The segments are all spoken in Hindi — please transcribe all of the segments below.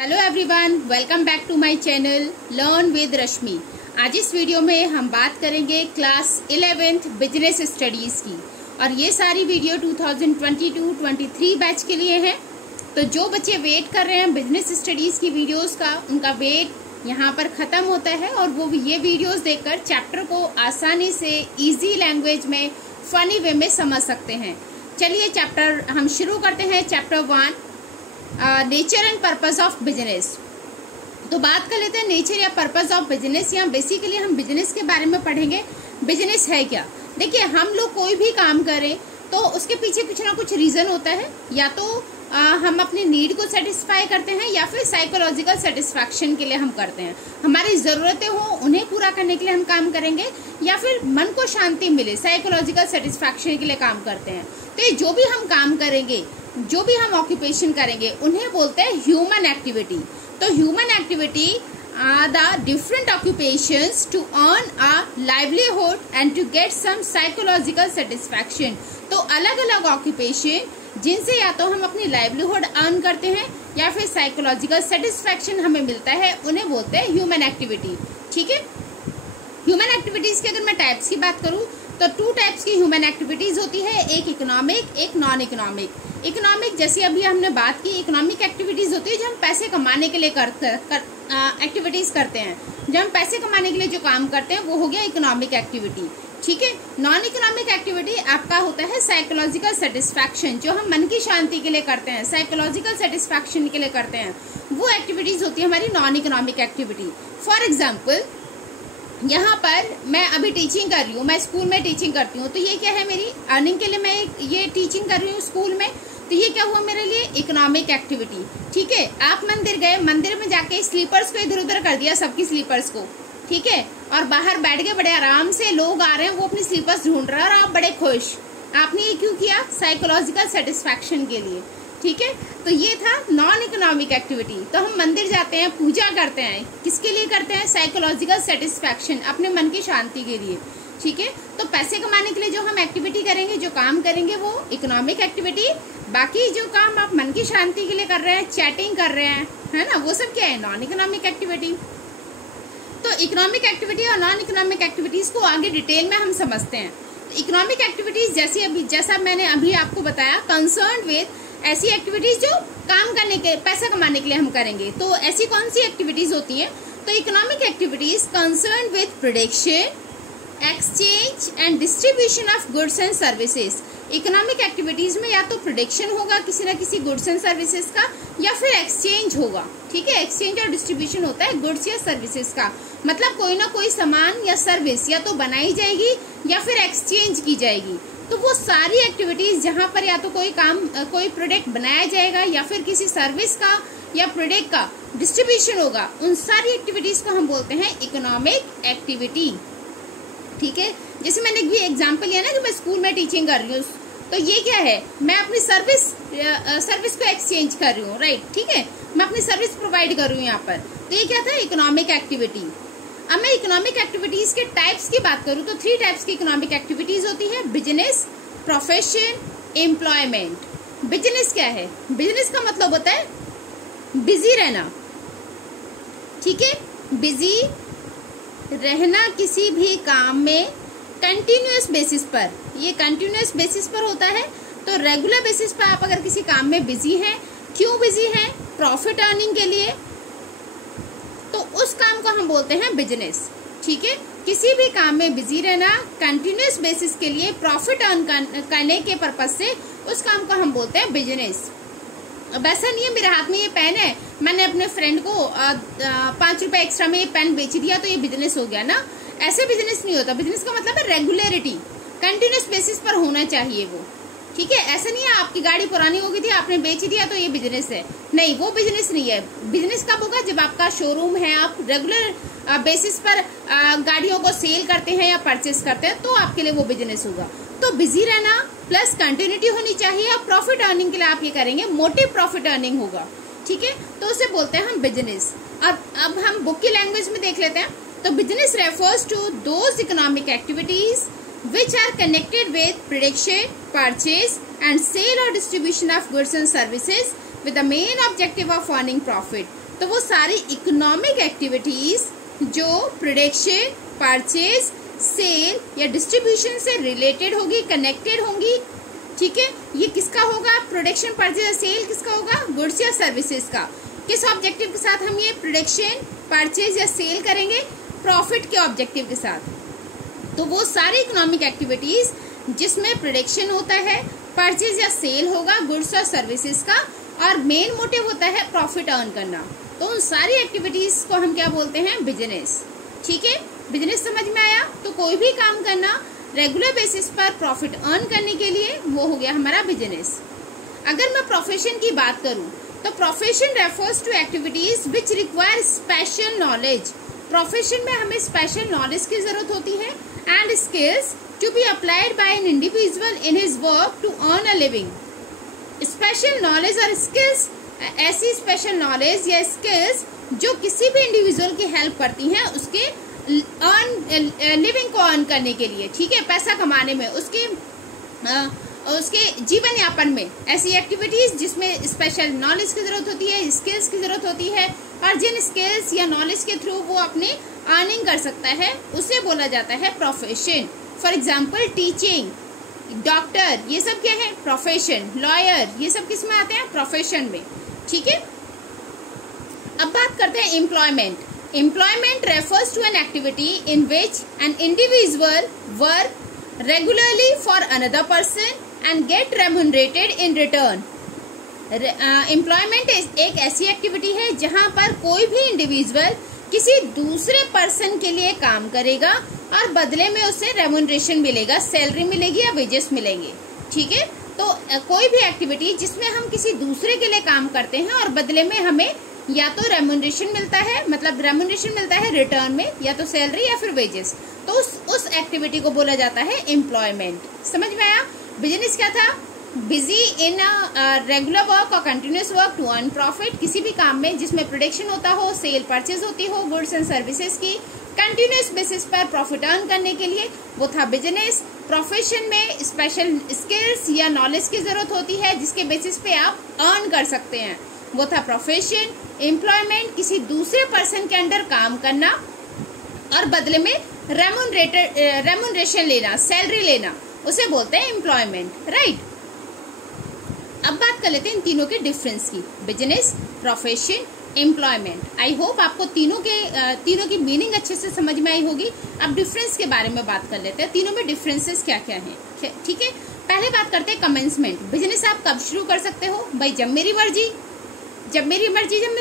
Hello everyone, welcome back to my channel learn with Rashmi. आज इस वीडियो में हम बात करेंगे क्लास 11th बिजनेस स्टडीज़ की, और ये सारी वीडियो 2022-23 बैच के लिए है। तो जो बच्चे वेट कर रहे हैं बिजनेस स्टडीज़ की वीडियोस का, उनका वेट यहाँ पर ख़त्म होता है और वो ये वीडियोस देखकर चैप्टर को आसानी से ईजी लैंग्वेज में फ़नी वे में समझ सकते हैं। चलिए चैप्टर हम शुरू करते हैं। Chapter 1 nature and purpose of business. तो बात कर लेते हैं नेचर या पर्पस ऑफ बिजनेस। यहाँ बेसिकली हम बिजनेस के बारे में पढ़ेंगे। बिजनेस है क्या? देखिए, हम लोग कोई भी काम करें तो उसके पीछे कुछ ना कुछ रीज़न होता है। या तो हम अपनी नीड को सेटिस्फाई करते हैं या फिर साइकोलॉजिकल सेटिस्फैक्शन के लिए हम करते हैं। हमारी ज़रूरतें हो उन्हें पूरा करने के लिए हम काम करेंगे, या फिर मन को शांति मिले साइकोलॉजिकल सेटिस्फैक्शन के लिए काम करते हैं। तो ये जो भी हम काम करेंगे, जो भी हम ऑक्यूपेशन करेंगे, उन्हें बोलते हैं ह्यूमन एक्टिविटी। तो human activity are the different occupations to earn a livelihood and to get some psychological satisfaction. तो अलग अलग ऑक्यूपेशन जिनसे या तो हम अपनी लाइवलीहुड अर्न करते हैं या फिर साइकोलॉजिकल सेटिस्फैक्शन हमें मिलता है, उन्हें बोलते हैं ह्यूमन एक्टिविटी। ठीक है। ह्यूमन एक्टिविटीज की अगर मैं टाइप्स की बात करूं तो 2 टाइप्स की ह्यूमन एक्टिविटीज होती है, एक इकोनॉमिक, एक नॉन इकोनॉमिक। इकोनॉमिक जैसे अभी हमने बात की, इकोनॉमिक एक्टिविटीज होती है जो हम पैसे कमाने के लिए एक्टिविटीज करते हैं। जब हम पैसे कमाने के लिए जो काम करते हैं वो हो गया इकोनॉमिक एक्टिविटी। ठीक है। नॉन इकोनॉमिक एक्टिविटी आपका होता है साइकोलॉजिकल सेटिस्फैक्शन, जो हम मन की शांति के लिए करते हैं, साइकोलॉजिकल सेटिस्फैक्शन के लिए करते हैं, वो एक्टिविटीज होती है हमारी non economic activity. For example, यहाँ पर मैं अभी टीचिंग कर रही हूँ, मैं स्कूल में टीचिंग करती हूँ, तो ये क्या है, मेरी अर्निंग के लिए मैं ये टीचिंग कर रही हूँ स्कूल में। तो ये क्या हुआ मेरे लिए, इकोनॉमिक एक्टिविटी। ठीक है। आप मंदिर गए, मंदिर में जाके स्लीपर्स को इधर उधर कर दिया, सबकी स्लीपर्स को, ठीक है, और बाहर बैठ गए बड़े आराम से, लोग आ रहे हैं, वो अपनी स्लीपर्स ढूंढ रहे हैं और आप बड़े खुश। आपने ये क्यों किया? साइकोलॉजिकल सेटिस्फैक्शन के लिए। ठीक है। तो ये था नॉन इकोनॉमिक एक्टिविटी। तो हम मंदिर जाते हैं, पूजा करते हैं, किसके लिए करते हैं? साइकोलॉजिकल सेटिस्फैक्शन, अपने मन की शांति के लिए। ठीक है। तो पैसे कमाने के लिए जो हम एक्टिविटी करेंगे, जो काम करेंगे, वो इकोनॉमिक एक्टिविटी। बाकी जो काम आप मन की शांति के लिए कर रहे हैं, चैटिंग कर रहे हैं, है ना, वो सब क्या है? Non economic activity. तो इकोनॉमिक एक्टिविटी और नॉन इकोनॉमिक एक्टिविटीज को आगे डिटेल में हम समझते हैं। इकोनॉमिक एक्टिविटीज जैसा मैंने अभी आपको बताया, कंसर्न विद ऐसी एक्टिविटीज जो काम करने के, पैसा कमाने के लिए हम करेंगे। तो ऐसी कौन सी एक्टिविटीज होती हैं? तो economic activities concern with production, exchange and distribution of goods and services. Economic activities में या तो प्रोडक्शन होगा किसी न किसी गुड्स एंड सर्विसेज का, या फिर एक्सचेंज होगा। ठीक है। एक्सचेंज और डिस्ट्रीब्यूशन होता है गुड्स या सर्विसेज का, मतलब कोई ना कोई सामान या सर्विस या तो बनाई जाएगी या फिर एक्सचेंज की जाएगी। तो वो सारी एक्टिविटीज जहाँ पर या तो कोई प्रोडक्ट बनाया जाएगा या फिर किसी सर्विस का या प्रोडक्ट का डिस्ट्रीब्यूशन होगा, उन सारी एक्टिविटीज को हम बोलते हैं इकोनॉमिक एक्टिविटी। ठीक है। जैसे मैंने भी एग्जांपल लिया ना कि मैं स्कूल में टीचिंग कर रही हूँ, तो ये क्या है, मैं अपनी सर्विस को एक्सचेंज कर रही हूँ, राइट। ठीक है। मैं अपनी सर्विस प्रोवाइड कर रही हूँ यहाँ पर, तो ये क्या था, इकोनॉमिक एक्टिविटी। अब मैं इकोनॉमिक एक्टिविटीज के टाइप्स की बात करूँ तो 3 टाइप्स की इकोनॉमिक एक्टिविटीज होती है, बिजनेस, प्रोफेशन, एम्प्लॉयमेंट। बिजनेस क्या है? बिजनेस का मतलब होता है बिजी रहना। ठीक है। बिजी रहना किसी भी काम में कंटिन्यूअस बेसिस पर, ये कंटिन्यूअस बेसिस पर होता है। तो रेगुलर बेसिस पर आप अगर किसी काम में बिजी हैं, क्यों बिजी हैं? प्रॉफिट अर्निंग के लिए, तो उस काम को हम बोलते हैं बिजनेस। ठीक है। किसी भी काम में बिजी रहना कंटिन्यूअस बेसिस के लिए, प्रॉफिट अर्न करने के पर्पज से, उस काम को हम बोलते हैं बिजनेस। अब ऐसा नहीं है मेरे हाथ में ये पेन है, मैंने अपने फ्रेंड को 5 रुपए एक्स्ट्रा में ये पेन बेच दिया तो ये बिजनेस हो गया ना। ऐसे बिजनेस नहीं होता। बिजनेस का मतलब है रेगुलरिटी, कंटिन्यूअस बेसिस पर होना चाहिए वो। ठीक है। ऐसा नहीं है आपकी गाड़ी पुरानी हो गई थी, आपने बेच दिया तो ये बिजनेस है, नहीं, वो बिजनेस नहीं है। बिजनेस कब होगा? जब आपका शोरूम है, आप रेगुलर बेसिस पर गाड़ियों को सेल करते हैं या परचेस करते हैं, तो आपके लिए वो बिजनेस होगा। तो बिजी रहना प्लस कंटिन्यूटी होनी चाहिए, और प्रॉफिट अर्निंग के लिए आप ये करेंगे, मोटिव प्रॉफिट अर्निंग होगा। ठीक है। तो उसे बोलते हैं हम बिजनेस। और अब हम बुक की लैंग्वेज में देख लेते हैं। तो business refers to those economic activities which are connected with production, purchase and sale or distribution of goods and services with the main objective of earning profit. तो वो सारी इकोनॉमिक एक्टिविटीज जो प्रोडक्शन, परचेज, सेल या डिस्ट्रीब्यूशन से रिलेटेड होगी, कनेक्टेड होंगी, ठीक है। ये किसका होगा? प्रोडक्शन, परचेज या सेल किसका होगा? गुड्स या सर्विसेज का। किस ऑब्जेक्टिव के साथ हम ये प्रोडक्शन, परचेज या सेल करेंगे? प्रॉफिट के ऑब्जेक्टिव के साथ। तो वो सारी इकोनॉमिक एक्टिविटीज जिसमें प्रोडक्शन होता है, परचेज या सेल होगा गुड्स और सर्विसेज का, और मेन मोटिव होता है प्रॉफिट अर्न करना, तो उन सारी एक्टिविटीज को हम क्या बोलते हैं? बिजनेस, ठीक है। बिजनेस समझ में आया? तो कोई भी काम करना रेगुलर बेसिस पर प्रॉफिट अर्न करने के लिए, वो हो गया हमारा बिजनेस। अगर मैं प्रोफेशन की बात करूं तो profession refers to activities which require special knowledge. Profession में हमें स्पेशल नॉलेज की जरूरत होती है and skills to be applied by an individual in his work to earn a living. Special knowledge और स्किल्स, ऐसी स्पेशल नॉलेज या स्किल्स जो किसी भी इंडिविजुअल की हेल्प करती हैं उसके लिविंग को अर्न करने के लिए, ठीक है, पैसा कमाने में, उसके जीवन यापन में। ऐसी एक्टिविटीज जिसमें स्पेशल नॉलेज की जरूरत होती है, स्किल्स की जरूरत होती है, और जिन स्किल्स या नॉलेज के थ्रू वो अपने अर्निंग कर सकता है, उसे बोला जाता है profession. For example teaching, doctor, ये सब क्या है? प्रोफेशन। लॉयर, ये सब किस में आते हैं? प्रोफेशन में, ठीक है। अब बात करते हैं employment. Employment refers to an activity in which an individual work regularly for another person and get remunerated in return. Employment एक ऐसी एक्टिविटी है जहां पर कोई भी इंडिविजुअल किसी दूसरे पर्सन के लिए काम करेगा और बदले में उसे रेम्यूनरेशन मिलेगा, सैलरी मिलेगी या वेजेस मिलेंगे, ठीक है। तो कोई भी एक्टिविटी जिसमें हम किसी दूसरे के लिए काम करते हैं और बदले में हमें या तो रेम्यूनरेशन मिलता है, मतलब रेम्यूनरेशन मिलता है रिटर्न में, या तो सैलरी या फिर वेजेस, तो उस एक्टिविटी को बोला जाता है एम्प्लॉयमेंट। समझ में आया? बिजनेस क्या था? बिजी इन रेगुलर वर्क और continuous work to earn profit. किसी भी काम में जिसमें प्रोडक्शन होता हो, सेल परचेज होती हो गुड्स एंड सर्विसेज की, कंटिन्यूस बेसिस पर प्रॉफिट अर्न करने के लिए, वो था बिजनेस। प्रोफेशन में स्पेशल स्किल्स या नॉलेज की जरूरत होती है जिसके बेसिस पे आप अर्न कर सकते हैं, वो था प्रोफेशन। एम्प्लॉयमेंट किसी दूसरे पर्सन के अंडर काम करना और बदले में रेम्यूनरेशन लेना, सैलरी लेना, उसे बोलते हैं एम्प्लॉयमेंट, राइट। अब बात कर लेते हैं इन तीनों के डिफरेंस की, business, profession, employment. I hope आपको तीनों की मीनिंग अच्छे से समझ में आई होगी। अब डिफरेंस के बारे में बात कर लेते हैं, तीनों में डिफरेंसेस क्या क्या हैं, ठीक है। पहले बात करते हैं कमेंसमेंट। बिजनेस आप कब शुरू कर सकते हो? भाई जब मेरी मर्जी, जब मैं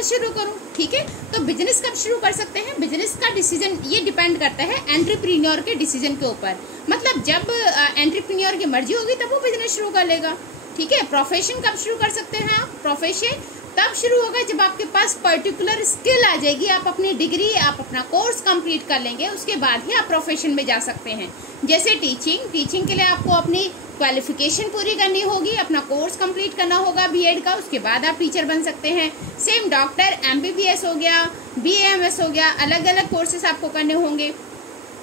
शुरू करूं, ठीक है। तो बिजनेस कब शुरू कर सकते हैं? बिजनेस का डिसीजन ये डिपेंड करता है एंटरप्रेन्योर के डिसीजन के ऊपर, मतलब जब एंटरप्रेन्योर की मर्जी होगी तब वो बिजनेस शुरू कर लेगा, ठीक है। प्रोफेशन कब शुरू कर सकते हैं आप? प्रोफेशन तब शुरू होगा जब आपके पास पर्टिकुलर स्किल आ जाएगी, आप अपनी डिग्री, आप अपना कोर्स कंप्लीट कर लेंगे, उसके बाद ही आप प्रोफेशन में जा सकते हैं। जैसे टीचिंग के लिए आपको अपनी क्वालिफिकेशन पूरी करनी होगी, अपना कोर्स कंप्लीट करना होगा बीएड का, उसके बाद आप टीचर बन सकते हैं। सेम डॉक्टर, एमबीबीएस हो गया, बीएएमएस हो गया, अलग अलग कोर्सेस आपको करने होंगे।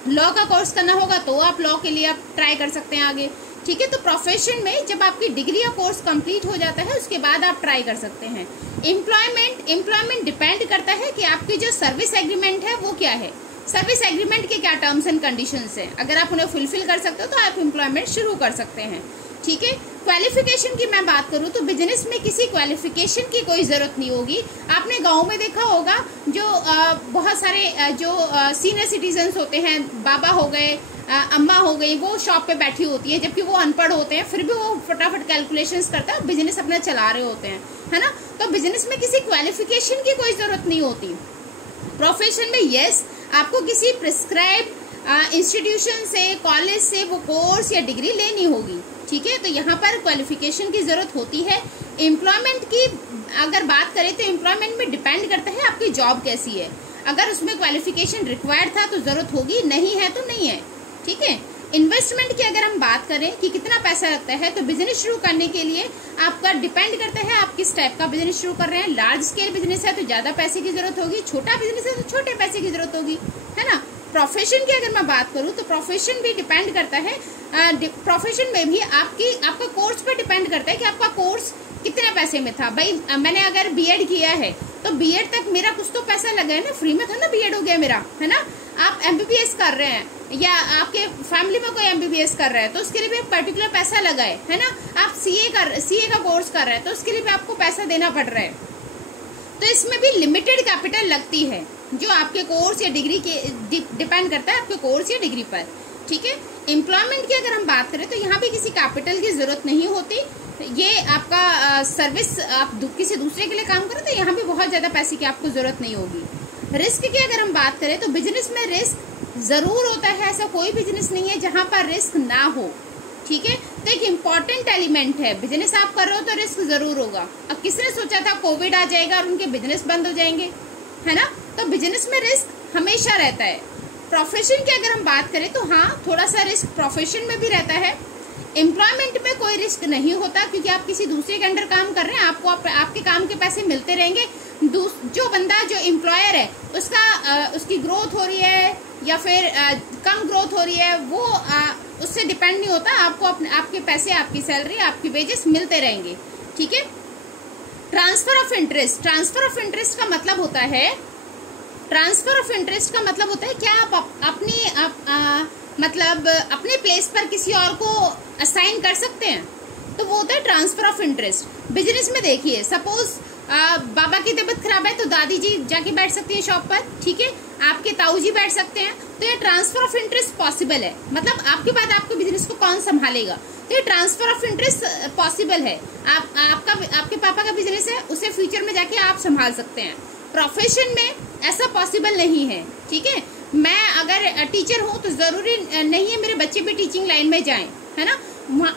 लॉ का कोर्स करना होगा तो आप लॉ के लिए आप ट्राई कर सकते हैं आगे, ठीक है। तो प्रोफेशन में जब आपकी डिग्री या कोर्स कंप्लीट हो जाता है उसके बाद आप ट्राई कर सकते हैं। एम्प्लॉयमेंट डिपेंड करता है कि आपकी जो सर्विस एग्रीमेंट है वो क्या है, सर्विस एग्रीमेंट के क्या टर्म्स एंड कंडीशंस हैं। अगर आप उन्हें फुलफिल कर सकते हो तो आप एम्प्लॉयमेंट शुरू कर सकते हैं, ठीक है। क्वालिफिकेशन की मैं बात करूं तो बिजनेस में किसी क्वालिफिकेशन की कोई जरूरत नहीं होगी। आपने गांव में देखा होगा जो बहुत सारे जो सीनियर सिटीजन्स होते हैं, बाबा हो गए, अम्मा हो गई, वो शॉप पे बैठी होती है, जबकि वो अनपढ़ होते हैं, फिर भी वो फटाफट कैलकुलेशंस करते हैं, बिजनेस अपना चला रहे होते हैं, है ना। तो बिजनेस में किसी क्वालिफिकेशन की कोई जरूरत नहीं होती। प्रोफेशन में यस, आपको किसी प्रिस्क्राइब इंस्टीट्यूशन से, कॉलेज से वो कोर्स या डिग्री लेनी होगी, ठीक है। तो यहाँ पर क्वालिफिकेशन की जरूरत होती है। एम्प्लॉयमेंट की अगर बात करें तो एम्प्लॉयमेंट में डिपेंड करता है आपकी जॉब कैसी है। अगर उसमें क्वालिफिकेशन रिक्वायर्ड था तो जरूरत होगी, नहीं है तो नहीं है, ठीक है। इन्वेस्टमेंट की अगर हम बात करें कि कितना पैसा लगता है, तो बिजनेस शुरू करने के लिए आपका डिपेंड करता है आप किस टाइप का बिजनेस शुरू कर रहे हैं। लार्ज स्केल बिजनेस है तो ज्यादा पैसे की जरूरत होगी, छोटा बिजनेस है तो छोटे पैसे की जरूरत होगी, है ना। प्रोफेशन की अगर मैं बात करूं तो प्रोफेशन भी डिपेंड करता है, प्रोफेशन में भी आपका कोर्स पे डिपेंड करता है कि आपका कोर्स कितने पैसे में था। भाई मैंने अगर बीएड किया है तो बीएड तक मेरा कुछ तो पैसा लगा है ना, फ्री में था ना बीएड हो गया मेरा, है ना। आप एमबीबीएस कर रहे हैं या आपके फैमिली में कोई एमबीबीएस कर रहा है तो उसके लिए भी पर्टिकुलर पैसा लगा है ना। आप सीए का कोर्स कर रहे हैं तो उसके लिए भी आपको पैसा देना पड़ रहा है। तो इसमें भी लिमिटेड कैपिटल लगती है, जो आपके कोर्स या डिग्री के डिपेंड करता है आपके कोर्स या डिग्री पर, ठीक है। एम्प्लॉयमेंट की अगर हम बात करें तो यहाँ पे किसी कैपिटल की जरूरत नहीं होती। ये आपका सर्विस आप किसी दूसरे के लिए काम करें तो यहाँ पे बहुत ज्यादा पैसे की आपको जरूरत नहीं होगी। रिस्क की अगर हम बात करें तो बिजनेस में रिस्क जरूर होता है, ऐसा कोई बिजनेस नहीं है जहां पर रिस्क ना हो, ठीक है। तो एक इम्पॉर्टेंट एलिमेंट है, बिजनेस आप कर रहे हो तो रिस्क जरूर होगा। अब किसने सोचा था कोविड आ जाएगा और उनके बिजनेस बंद हो जाएंगे, है ना। तो बिजनेस में रिस्क हमेशा रहता है। प्रोफेशन की अगर हम बात करें तो हाँ, थोड़ा सा रिस्क प्रोफेशन में भी रहता है। एम्प्लॉयमेंट में कोई रिस्क नहीं होता क्योंकि आप किसी दूसरे के अंडर काम कर रहे हैं, आपको आपके काम के पैसे मिलते रहेंगे। जो बंदा जो एम्प्लॉयर है उसकी ग्रोथ हो रही है या फिर कम ग्रोथ हो रही है, वो उससे डिपेंड नहीं होता। आपको आपके पैसे, आपकी सैलरी, आपकी वेजेस मिलते रहेंगे, ठीक है। Transfer of interest, transfer of interest का मतलब होता है, क्या आप मतलब अपने प्लेस पर किसी और को असाइन कर सकते हैं, तो वो होता है ट्रांसफर ऑफ इंटरेस्ट। बिजनेस में देखिए, सपोज बाबा की तबीयत खराब है तो दादी जी जाके बैठ सकती है शॉप पर, ठीक है। आपके ताऊ जी बैठ सकते हैं, तो ये ट्रांसफर ऑफ इंटरेस्ट पॉसिबल है। मतलब आपके बाद आपके बिजनेस को कौन संभालेगा, तो ये ट्रांसफर ऑफ इंटरेस्ट पॉसिबल है। आपके पापा का बिजनेस है, उसे फ्यूचर में जाके आप संभाल सकते हैं। प्रोफेशन में ऐसा पॉसिबल नहीं है, ठीक है। मैं अगर टीचर हूँ तो जरूरी नहीं है मेरे बच्चे भी टीचिंग लाइन में जाएं, है ना।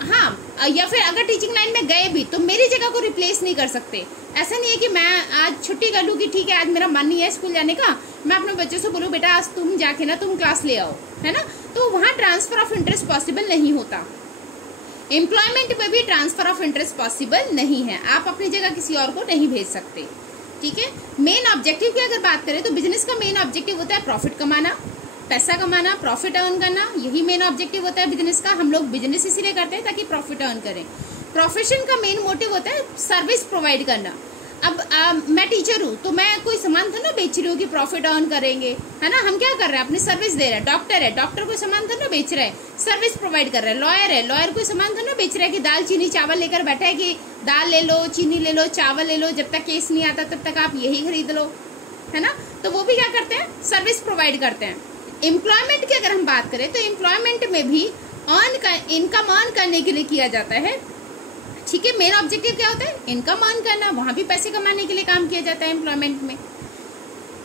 हाँ, या फिर अगर टीचिंग लाइन में गए भी तो मेरी जगह को रिप्लेस नहीं कर सकते। ऐसा नहीं है कि मैं आज छुट्टी कर लूँ कि ठीक है आज मेरा मन नहीं है स्कूल जाने का, मैं अपने बच्चों से बोलूँ बेटा आज तुम जाके ना तुम क्लास ले आओ, है ना। तो वहाँ ट्रांसफर ऑफ इंटरेस्ट पॉसिबल नहीं होता। एम्प्लॉयमेंट में भी ट्रांसफर ऑफ इंटरेस्ट पॉसिबल नहीं है, आप अपनी जगह किसी और को नहीं भेज सकते, ठीक है। मेन ऑब्जेक्टिव की अगर बात करें तो बिजनेस का मेन ऑब्जेक्टिव होता है प्रॉफिट कमाना, पैसा कमाना, प्रॉफिट अर्न करना, यही मेन ऑब्जेक्टिव होता है बिजनेस का। हम लोग बिजनेस इसीलिए करते हैं ताकि प्रॉफिट अर्न करें। प्रोफेशन का मेन मोटिव होता है सर्विस प्रोवाइड करना। अब मैं टीचर हूँ तो मैं कोई सामान था ना बेच रही हूँ कि प्रॉफिट अर्न करेंगे, है ना। हम क्या कर रहे हैं, अपनी सर्विस दे रहे हैं। डॉक्टर है, डॉक्टर कोई सामान था ना बेच रहा है, सर्विस प्रोवाइड कर रहा है। लॉयर है, लॉयर कोई सामान था ना बेच रहा है कि दाल चीनी चावल लेकर बैठा है कि दाल ले लो, चीनी ले लो, चावल ले लो, जब तक केस नहीं आता तब तक आप यही खरीद लो, है ना। तो वो भी क्या करते हैं, सर्विस प्रोवाइड करते हैं। एम्प्लॉयमेंट की अगर हम बात करें तो एम्प्लॉयमेंट में भी इनकम अर्न करने के लिए किया जाता है, ठीक है। मेन ऑब्जेक्टिव क्या होता है, इनकम अर्न करना, वहां भी पैसे कमाने के लिए काम किया जाता है एम्प्लॉयमेंट में।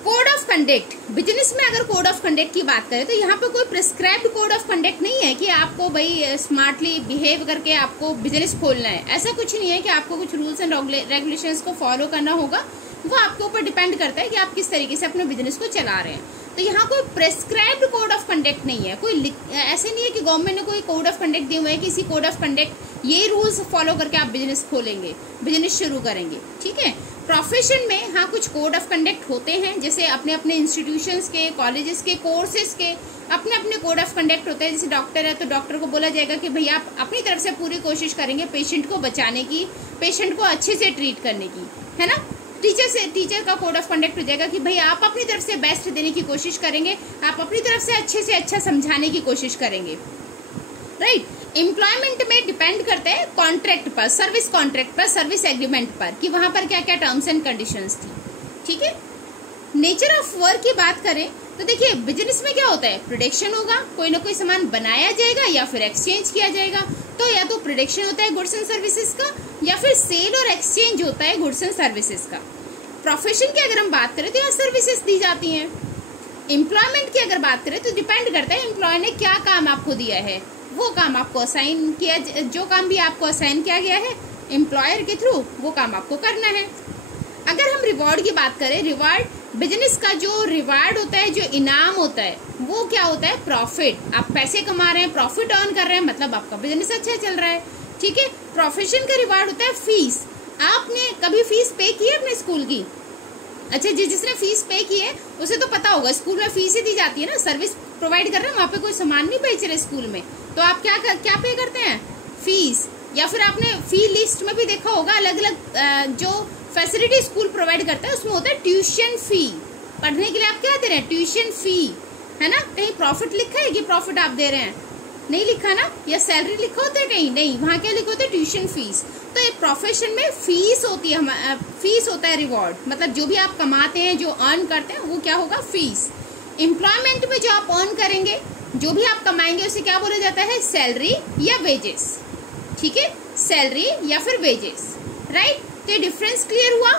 कोड ऑफ कंडक्ट, बिजनेस में अगर कोड ऑफ कंडक्ट की बात करें तो यहाँ पे कोई प्रिस्क्राइब्ड कोड ऑफ कंडक्ट नहीं है कि आपको भाई स्मार्टली बिहेव करके आपको बिजनेस खोलना है। ऐसा कुछ नहीं है कि आपको कुछ रूल्स एंड रेगुलेशंस को फॉलो करना होगा, वो आपके ऊपर डिपेंड करता है कि आप किस तरीके से अपने बिजनेस को चला रहे हैं। तो यहाँ कोई प्रेस्क्राइब्ड कोड ऑफ कंडक्ट नहीं है, कोई ऐसे नहीं है कि गवर्नमेंट ने कोई कोड ऑफ कंडक्ट दिए हुए है कि इसी कोड ऑफ कंडक्ट ये रूल्स फॉलो करके आप बिजनेस खोलेंगे, बिजनेस शुरू करेंगे, ठीक है। प्रोफेशन में हाँ कुछ कोड ऑफ कंडक्ट होते हैं, जैसे अपने अपने इंस्टीट्यूशंस के, कॉलेजेस के, कोर्सेज के अपने अपने कोड ऑफ कंडक्ट होते हैं। जैसे डॉक्टर है तो डॉक्टर को बोला जाएगा कि भैया आप अपनी तरफ से पूरी कोशिश करेंगे पेशेंट को बचाने की, पेशेंट को अच्छे से ट्रीट करने की, है ना। टीचर का कोड ऑफ कंडक्ट हो जाएगा कि भाई आप अपनी तरफ से बेस्ट देने की कोशिश करेंगे, आप अपनी तरफ से अच्छा समझाने की कोशिश करेंगे, राइट। एम्प्लॉयमेंट में डिपेंड करते हैं कॉन्ट्रैक्ट पर, सर्विस कॉन्ट्रैक्ट पर, सर्विस एग्रीमेंट पर, कि वहां पर क्या क्या टर्म्स एंड कंडीशंस थी, ठीक है। नेचर ऑफ वर्क की बात करें तो देखिए बिजनेस में क्या होता है, प्रोडक्शन होगा, कोई ना कोई सामान बनाया जाएगा या फिर एक्सचेंज किया जाएगा। तो या तो प्रोडक्शन होता है गुड्स एंड सर्विसेज का, या फिर सेल और एक्सचेंज होता है गुड्स एंड सर्विसेज का। प्रोफेशन की अगर हम बात करें तो यहाँ सर्विसेज दी जाती हैं। एम्प्लॉयमेंट की अगर बात करें तो डिपेंड करता है एम्प्लॉयर ने क्या काम आपको दिया है, वो काम आपको असाइन किया, जो काम भी आपको असाइन किया गया है एम्प्लॉयर के थ्रू वो काम आपको करना है। अगर हम रिवॉर्ड की बात करें, रिवॉर्ड बिजनेस का जो रिवार्ड होता है, जो इनाम होता है, वो क्या होता है, प्रॉफिट। आप पैसे कमा रहे हैं, प्रॉफिट अर्न कर रहे हैं, मतलब आपका बिजनेस अच्छा चल रहा है, ठीक है। प्रोफेशन का रिवार्ड होता है फीस। आपने कभी फीस पे की है अपने स्कूल की? अच्छा, जिसने फीस पे की है उसे तो पता होगा, स्कूल में फीस ही दी जाती है ना, सर्विस प्रोवाइड कर रहे हैं, वहाँ पे कोई सामान नहीं बेच रहे स्कूल में, तो आप क्या पे करते हैं, फीस। या फिर आपने फी लिस्ट में भी देखा होगा अलग अलग जो फैसिलिटी स्कूल प्रोवाइड करता है उसमें होता है ट्यूशन फी। पढ़ने के लिए आप क्या दे रहे हैं? ट्यूशन फी, है ना। कहीं प्रॉफिट लिखा है कि प्रॉफिट आप दे रहे हैं? नहीं लिखा ना। या सैलरी लिखा होता है कहीं? नहीं, वहां क्या लिखा होता है? Tuition fees. तो एक प्रोफेशन में फीस होती है, फीस होता है रिवॉर्ड, मतलब जो भी आप कमाते हैं, जो अर्न करते हैं, वो क्या होगा? फीस। एम्प्लॉयमेंट में जो आप अर्न करेंगे, जो भी आप कमाएंगे, उसे क्या बोला जाता है? सैलरी या वेजेस। ठीक है, सैलरी या फिर वेजेस, राइट। तो ये डिफरेंस क्लियर हुआ।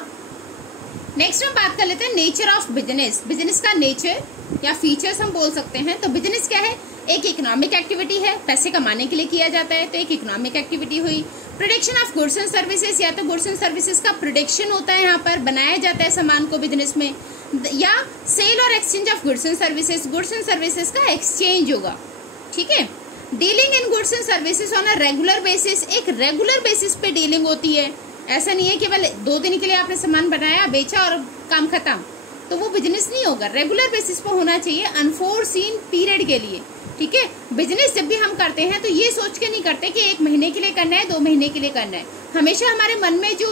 नेक्स्ट हम बात कर लेते हैं नेचर ऑफ बिजनेस। बिजनेस का नेचर या फीचर्स हम बोल सकते हैं। तो बिजनेस क्या है? एक इकोनॉमिक एक्टिविटी है, पैसे कमाने के लिए किया जाता है, तो एक इकोनॉमिक एक्टिविटी हुई। Production of goods and services, या तो गुड्स एंड सर्विसेज का प्रोडक्शन होता है, यहाँ पर बनाया जाता है सामान को बिजनेस में, या सेल और exchange of goods and services, goods and services का एक्सचेंज होगा। ठीक है, dealing in goods and services on a regular basis, एक रेगुलर बेसिस पे डीलिंग होती है। ऐसा नहीं है कि केवल 2 दिन के लिए आपने सामान बनाया, बेचा और काम खत्म, तो वो बिजनेस नहीं होगा। रेगुलर बेसिस पे होना चाहिए, अनफोर्सीन पीरियड के लिए। ठीक है, बिजनेस जब भी हम करते हैं तो ये सोच के नहीं करते कि 1 महीने के लिए करना है, 2 महीने के लिए करना है। हमेशा हमारे मन में जो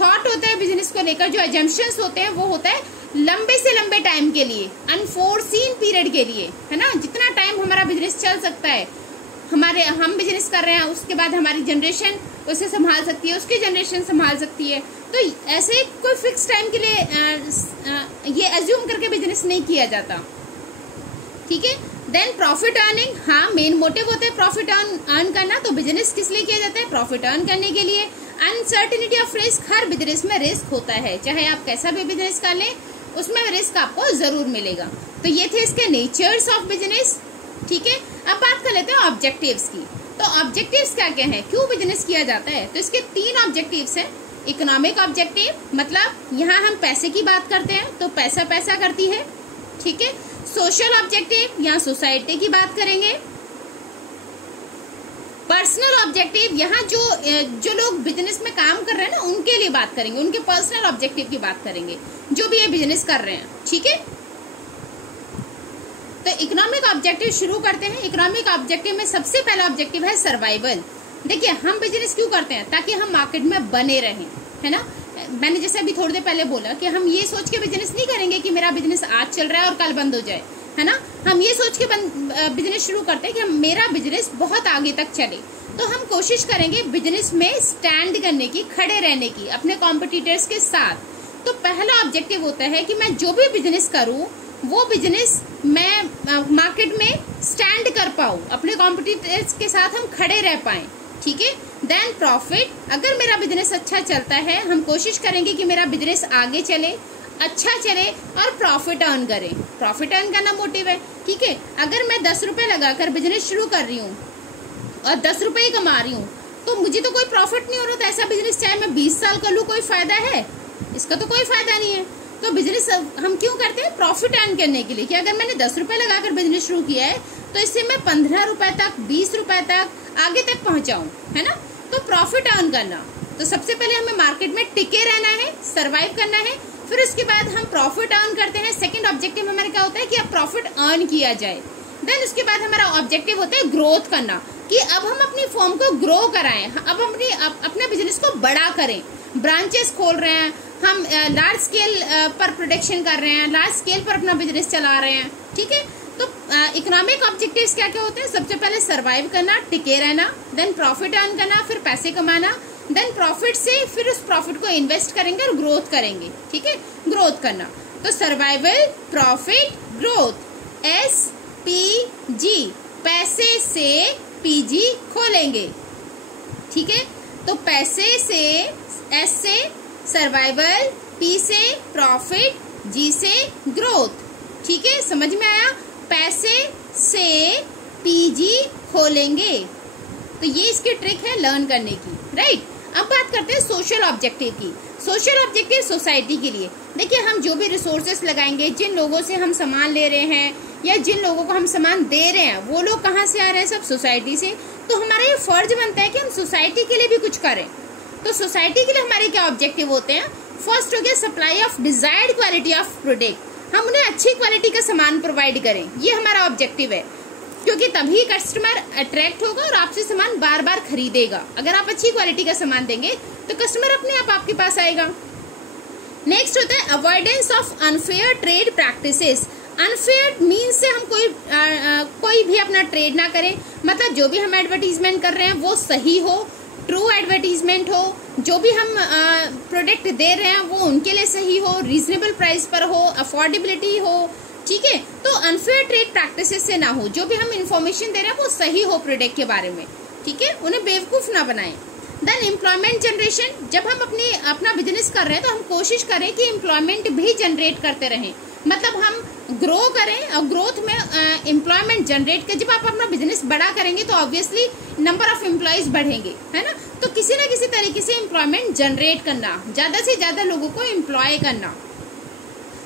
थॉट होता है बिजनेस को लेकर, जो एजम्पशंस होते हैं, वो होता है लंबे से लंबे टाइम के लिए, अनफोर्सीन पीरियड के लिए, है ना। जितना टाइम हमारा बिजनेस चल सकता है, हम बिजनेस कर रहे हैं, उसके बाद हमारी जनरेशन उसे संभाल सकती है, उसकी जनरेशन संभाल सकती है। तो ऐसे कोई फिक्स टाइम के लिए ये एज्यूम करके बिजनेस नहीं किया जाता। ठीक है, देन प्रॉफिट अर्निंग, हाँ मेन मोटिव होता है प्रॉफिट अर्न करना। तो बिजनेस किस लिए किया जाता है? प्रॉफिट अर्न करने के लिए। Uncertainty of risk, her business में रिस्क होता है, चाहे आप कैसा भी बिजनेस कर लें, उसमें रिस्क आपको जरूर मिलेगा। तो ये थे इसके नेचर्स ऑफ बिजनेस। ठीक है, अब बात कर लेते हैं ऑब्जेक्टिव्स की। तो ऑब्जेक्टिव्स क्या क्या है, क्यों बिजनेस किया जाता है? तो इसके 3 ऑब्जेक्टिव्स हैं। इकोनॉमिक ऑब्जेक्टिव, मतलब यहाँ हम पैसे की बात करते हैं, तो पैसा पैसा करती है। ठीक है, सोशल ऑब्जेक्टिव, यहाँ सोसाइटी की बात करेंगे। पर्सनल ऑब्जेक्टिव, यहाँ जो लोग बिजनेस में काम कर रहे हैं ना, उनके लिए बात करेंगे, उनके पर्सनल ऑब्जेक्टिव की बात करेंगे, जो भी ये बिजनेस कर रहे हैं। ठीक है, तो इकोनॉमिक ऑब्जेक्टिव शुरू करते हैं। इकोनॉमिक ऑब्जेक्टिव में सबसे पहला ऑब्जेक्टिव है सर्वाइवल। देखिए, हम बिजनेस क्यों करते हैं? ताकि हम मार्केट में बने रहें, है ना। मैंने जैसे अभी थोड़ी देर पहले बोला कि हम ये सोच के बिजनेस नहीं करेंगे कि मेरा बिजनेस आज चल रहा है और कल बंद हो जाए, है ना। हम ये सोच के बिजनेस शुरू करते हैं कि मेरा बिजनेस बहुत आगे तक चले। तो हम कोशिश करेंगे बिजनेस में स्टैंड करने की, खड़े रहने की अपने कॉम्पिटिटर्स के साथ। तो पहला ऑब्जेक्टिव होता है कि मैं जो भी बिजनेस करूं, वो बिजनेस मैं मार्केट में स्टैंड कर पाऊं, अपने कॉम्पिटिटर्स के साथ हम खड़े रह पाएं। ठीक है, देन प्रॉफिट, अगर मेरा बिजनेस अच्छा चलता है, हम कोशिश करेंगे कि मेरा बिजनेस आगे चले, अच्छा चले और प्रॉफिट अर्न करें। प्रॉफिट अर्न करना मोटिव है। ठीक है, अगर मैं 10 रुपए लगाकर बिजनेस शुरू कर रही हूँ और 10 रुपए ही कमा रही हूँ, तो मुझे तो कोई प्रॉफिट नहीं हो रहा। तो ऐसा बिजनेस चाहे मैं 20 साल कर लूँ, कोई फायदा है? इसका तो कोई फायदा नहीं है। तो बिजनेस हम क्यों करते हैं? प्रॉफिट अर्न करने के लिए, कि अगर मैंने 10 रुपए लगाकर बिजनेस शुरू किया है, तो इससे मैं 15 रुपए तक, 20 रुपए तक, आगे तक पहुंचाऊं, है ना। तो प्रॉफिट अर्न करना, तो सबसे पहले हमें मार्केट में टिके रहना है, सरवाइव करना है, फिर उसके बाद हम प्रॉफिट अर्न करते हैं। सेकंड ऑब्जेक्टिव हमारा क्या होता है कि अब प्रॉफिट अर्न किया जाए। देन उसके बाद हमारा ऑब्जेक्टिव होता है ग्रोथ करना, कि अब हम अपनी फर्म को ग्रो कराएं, अब अपने बिजनेस को बड़ा करें, ब्रांचेस खोल रहे हैं, हम लार्ज स्केल पर प्रोडक्शन कर रहे हैं, लार्ज स्केल पर अपना बिजनेस चला रहे हैं। ठीक है, तो इकोनॉमिक ऑब्जेक्टिव्स क्या क्या होते हैं? सबसे पहले सर्वाइव करना, टिके रहना, देन प्रॉफिट अर्न करना, फिर पैसे कमाना, देन प्रॉफिट से फिर उस प्रॉफिट को इन्वेस्ट करेंगे और ग्रोथ करेंगे। ठीक है, ग्रोथ करना, तो सर्वाइवल, प्रॉफिट, ग्रोथ, SPG, पैसे से PG खोलेंगे। ठीक है, तो पैसे से, S से सर्वाइवल, P से प्रॉफिट, G से ग्रोथ। ठीक है, समझ में आया? पैसे से PG खोलेंगे, तो ये इसकी ट्रिक है लर्न करने की, राइट। अब बात करते हैं सोशल ऑब्जेक्टिव की। सोशल ऑब्जेक्टिव सोसाइटी के लिए, देखिए हम जो भी रिसोर्सेस लगाएंगे, जिन लोगों से हम सामान ले रहे हैं या जिन लोगों को हम सामान दे रहे हैं, वो लोग कहाँ से आ रहे हैं? सब सोसाइटी से। तो हमारा ये फर्ज बनता है कि हम सोसाइटी के लिए भी कुछ करें। तो सोसाइटी के लिए हमारे क्या ऑब्जेक्टिव होते हैं? फर्स्ट हो गया supply of desired quality of product, हम उन्हें अच्छी क्वालिटी का सामान प्रोवाइड करें, ये हमारा ऑब्जेक्टिव है, क्योंकि तभी कस्टमर अट्रैक्ट होगा और आपसे सामान बार बार खरीदेगा। अगर आप अच्छी क्वालिटी का सामान देंगे तो कस्टमर अपने आप आपके पास आएगा। नेक्स्ट होता है avoidance of unfair trade practices. Unfair means से हम कोई भी अपना ट्रेड ना करें, मतलब जो भी हम एडवर्टीजमेंट कर रहे हैं वो सही हो, ट्रू एडवर्टीजमेंट हो, जो भी हम प्रोडक्ट दे रहे हैं वो उनके लिए सही हो, रीजनेबल प्राइस पर हो, अफोर्डेबिलिटी हो, ठीक है। तो अनफेयर ट्रेड प्रैक्टिसेस से ना हो, जो भी हम इंफॉर्मेशन दे रहे हैं वो सही हो प्रोडक्ट के बारे में, ठीक है, उन्हें बेवकूफ ना बनाएं। देन एम्प्लॉयमेंट जनरेशन, जब हम अपना बिजनेस कर रहे हैं तो हम कोशिश करें कि एम्प्लॉयमेंट भी जनरेट करते रहें, मतलब हम ग्रो करें और ग्रोथ में एम्प्लॉयमेंट जनरेट कर। जब आप अपना बिजनेस बड़ा करेंगे तो ऑब्वियसली नंबर ऑफ एम्प्लॉयज बढ़ेंगे, है ना। तो किसी ना किसी तरीके से एम्प्लॉयमेंट जनरेट करना, ज्यादा से ज्यादा लोगों को एम्प्लॉय करना।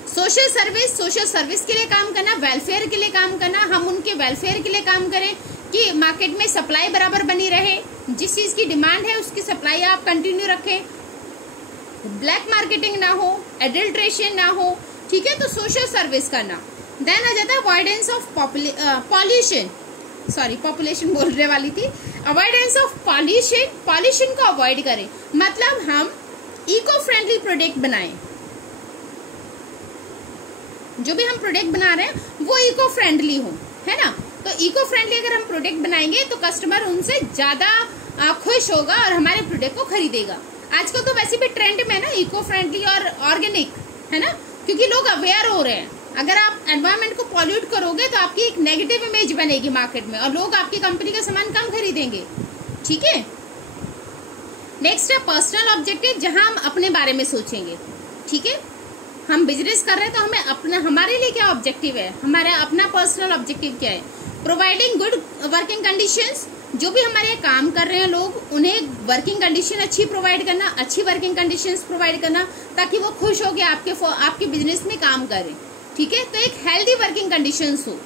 सोशल सर्विस के लिए काम करना, वेलफेयर के लिए काम करना, हम उनके वेलफेयर के लिए काम करें कि मार्केट में सप्लाई बराबर बनी रहे, जिस चीज की डिमांड है उसकी सप्लाई आप कंटिन्यू रखें, ब्लैक मार्केटिंग ना हो, एडल्ट्रेशन ना हो, ठीक है। तो सोशल सर्विस करना। देन आ जाता है avoidance of pollution, sorry population बोलने वाली थी, अवॉइडेंस ऑफ पॉल्यूशन को अवॉइड करें, मतलब हम इको फ्रेंडली प्रोडक्ट बनाएं, जो भी हम प्रोडक्ट बना रहे हैं वो इको फ्रेंडली हो, है ना। तो इको फ्रेंडली अगर हम प्रोडक्ट बनाएंगे तो कस्टमर उनसे ज्यादा खुश होगा और हमारे प्रोडक्ट को खरीदेगा। आजकल तो वैसे भी ट्रेंड में ना इको फ्रेंडली और ऑर्गेनिक, है ना, क्योंकि लोग अवेयर हो रहे हैं। अगर आप एनवायरनमेंट को पॉल्यूट करोगे तो आपकी एक नेगेटिव इमेज बनेगी मार्केट में और लोग आपकी कंपनी का सामान कम खरीदेंगे, ठीक है। नेक्स्ट है पर्सनल ऑब्जेक्टिव, जहां हम अपने बारे में सोचेंगे, ठीक है। हम बिजनेस कर रहे हैं तो हमारे लिए क्या ऑब्जेक्टिव है, हमारा अपना पर्सनल ऑब्जेक्टिव क्या है। प्रोवाइडिंग गुड वर्किंग कंडीशंस, जो भी हमारे यहाँ काम कर रहे हैं लोग उन्हें वर्किंग कंडीशन अच्छी प्रोवाइड करना, अच्छी वर्किंग कंडीशंस प्रोवाइड करना ताकि वो खुश हो के आपके बिजनेस में काम करें, ठीक है। तो एक हेल्दी वर्किंग कंडीशंस हो।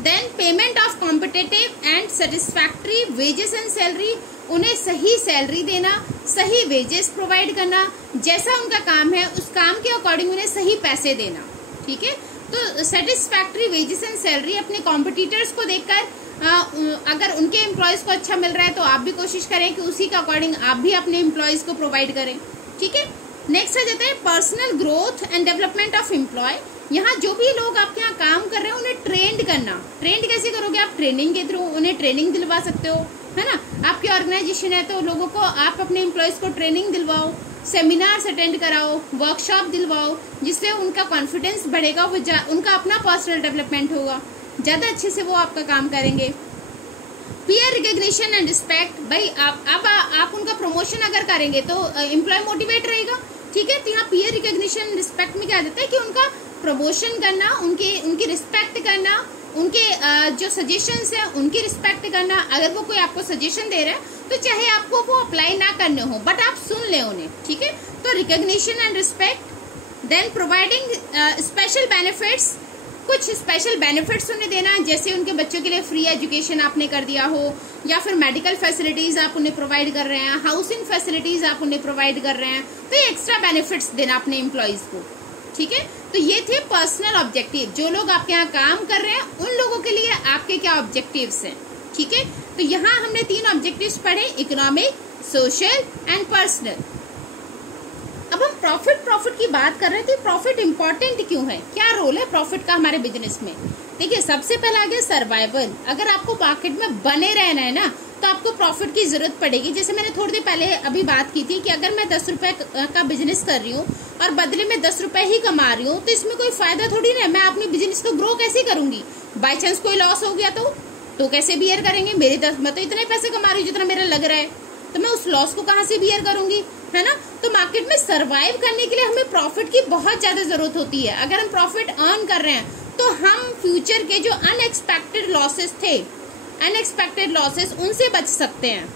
Then payment of competitive and satisfactory wages and salary, उन्हें सही सैलरी देना, सही वेजेस प्रोवाइड करना, जैसा उनका काम है उस काम के अकॉर्डिंग उन्हें सही पैसे देना, ठीक है। तो सेटिस्फैक्टरी वेजेस एंड सैलरी अपने कॉम्पिटिटर्स को देखकर अगर उनके एम्प्लॉयज को अच्छा मिल रहा है तो आप भी कोशिश करें कि उसी के अकॉर्डिंग आप भी अपने एम्प्लॉयज को प्रोवाइड करें, ठीक है। नेक्स्ट आ जाता है personal growth and development of employ. यहाँ जो भी लोग आपके यहाँ काम कर रहे हैं उन्हें ट्रेंड करना। ट्रेंड कैसे करोगे आप? ट्रेनिंग के थ्रू उन्हें ट्रेनिंग दिलवा सकते हो, है ना। आपकी ऑर्गेनाइजेशन है तो लोगों को आप अपने एम्प्लॉयज को ट्रेनिंग दिलवाओ, सेमिनार्स अटेंड कराओ, वर्कशॉप दिलवाओ, जिससे उनका कॉन्फिडेंस बढ़ेगा, वो उनका अपना पर्सनल डेवलपमेंट होगा, ज्यादा अच्छे से वो आपका काम करेंगे। पीयर रिकॉग्निशन एंड रिस्पेक्ट, भाई आप उनका प्रमोशन अगर करेंगे तो एम्प्लॉय मोटिवेट रहेगा, ठीक है। तो यहाँ पीयर रिकॉग्निशन रिस्पेक्ट में क्या आ जाता है कि उनका प्रमोशन करना, उनकी रिस्पेक्ट करना, उनके जो सजेशंस है उनकी रिस्पेक्ट करना। अगर वो कोई आपको सजेशन दे रहे हैं तो चाहे आपको वो अप्लाई ना करने हो बट आप सुन ले उन्हें, ठीक है। तो recognition and respect. Then providing special benefits, कुछ स्पेशल बेनिफिट्स उन्हें देना, जैसे उनके बच्चों के लिए फ्री एजुकेशन आपने कर दिया हो, या फिर मेडिकल फैसिलिटीज आप उन्हें प्रोवाइड कर रहे हैं, हाउसिंग फैसिलिटीज आप उन्हें प्रोवाइड कर रहे हैं, तो ये एक्स्ट्रा बेनिफिट्स देना अपने एम्प्लॉयज को, ठीक है। तो ये थे पर्सनल ऑब्जेक्टिव, जो लोग आपके यहाँ काम कर रहे हैं उन लोगों के लिए आपके क्या ऑब्जेक्टिव्स हैं, ठीक है। तो यहाँ हमने 3 ऑब्जेक्टिव्स पढ़े, इकोनॉमिक, सोशल एंड पर्सनल। अब हम प्रॉफिट की बात कर रहे थे। प्रॉफिट इंपॉर्टेंट क्यों है, क्या रोल है प्रॉफिट का हमारे बिजनेस में? देखिए, सबसे पहला आ गया सर्वाइवल। अगर आपको मार्केट में बने रहना है ना तो आपको प्रॉफिट की जरूरत पड़ेगी। जैसे मैंने थोड़ी देर पहले अभी बात की थी कि अगर मैं 10 रुपए का बिजनेस कर रही हूँ और बदले में 10 रुपए ही कमा रही हूँ तो इसमें कोई फायदा थोड़ी ना है। मैं अपनी बिजनेस को ग्रो कैसे करूंगी? बाय चांस कोई लॉस हो गया तो कैसे बियर करेंगे? मैं तो इतने पैसे कमा रही हूँ जितना मेरा लग रहा है, तो मैं उस लॉस को कहाँ से बियर करूंगी, है ना। तो मार्केट में सरवाइव करने के लिए हमें प्रॉफिट की बहुत ज्यादा जरूरत होती है। अगर हम प्रॉफिट अर्न कर रहे हैं तो हम फ्यूचर के जो अनएक्सपेक्टेड लॉसेस उनसे बच सकते हैं,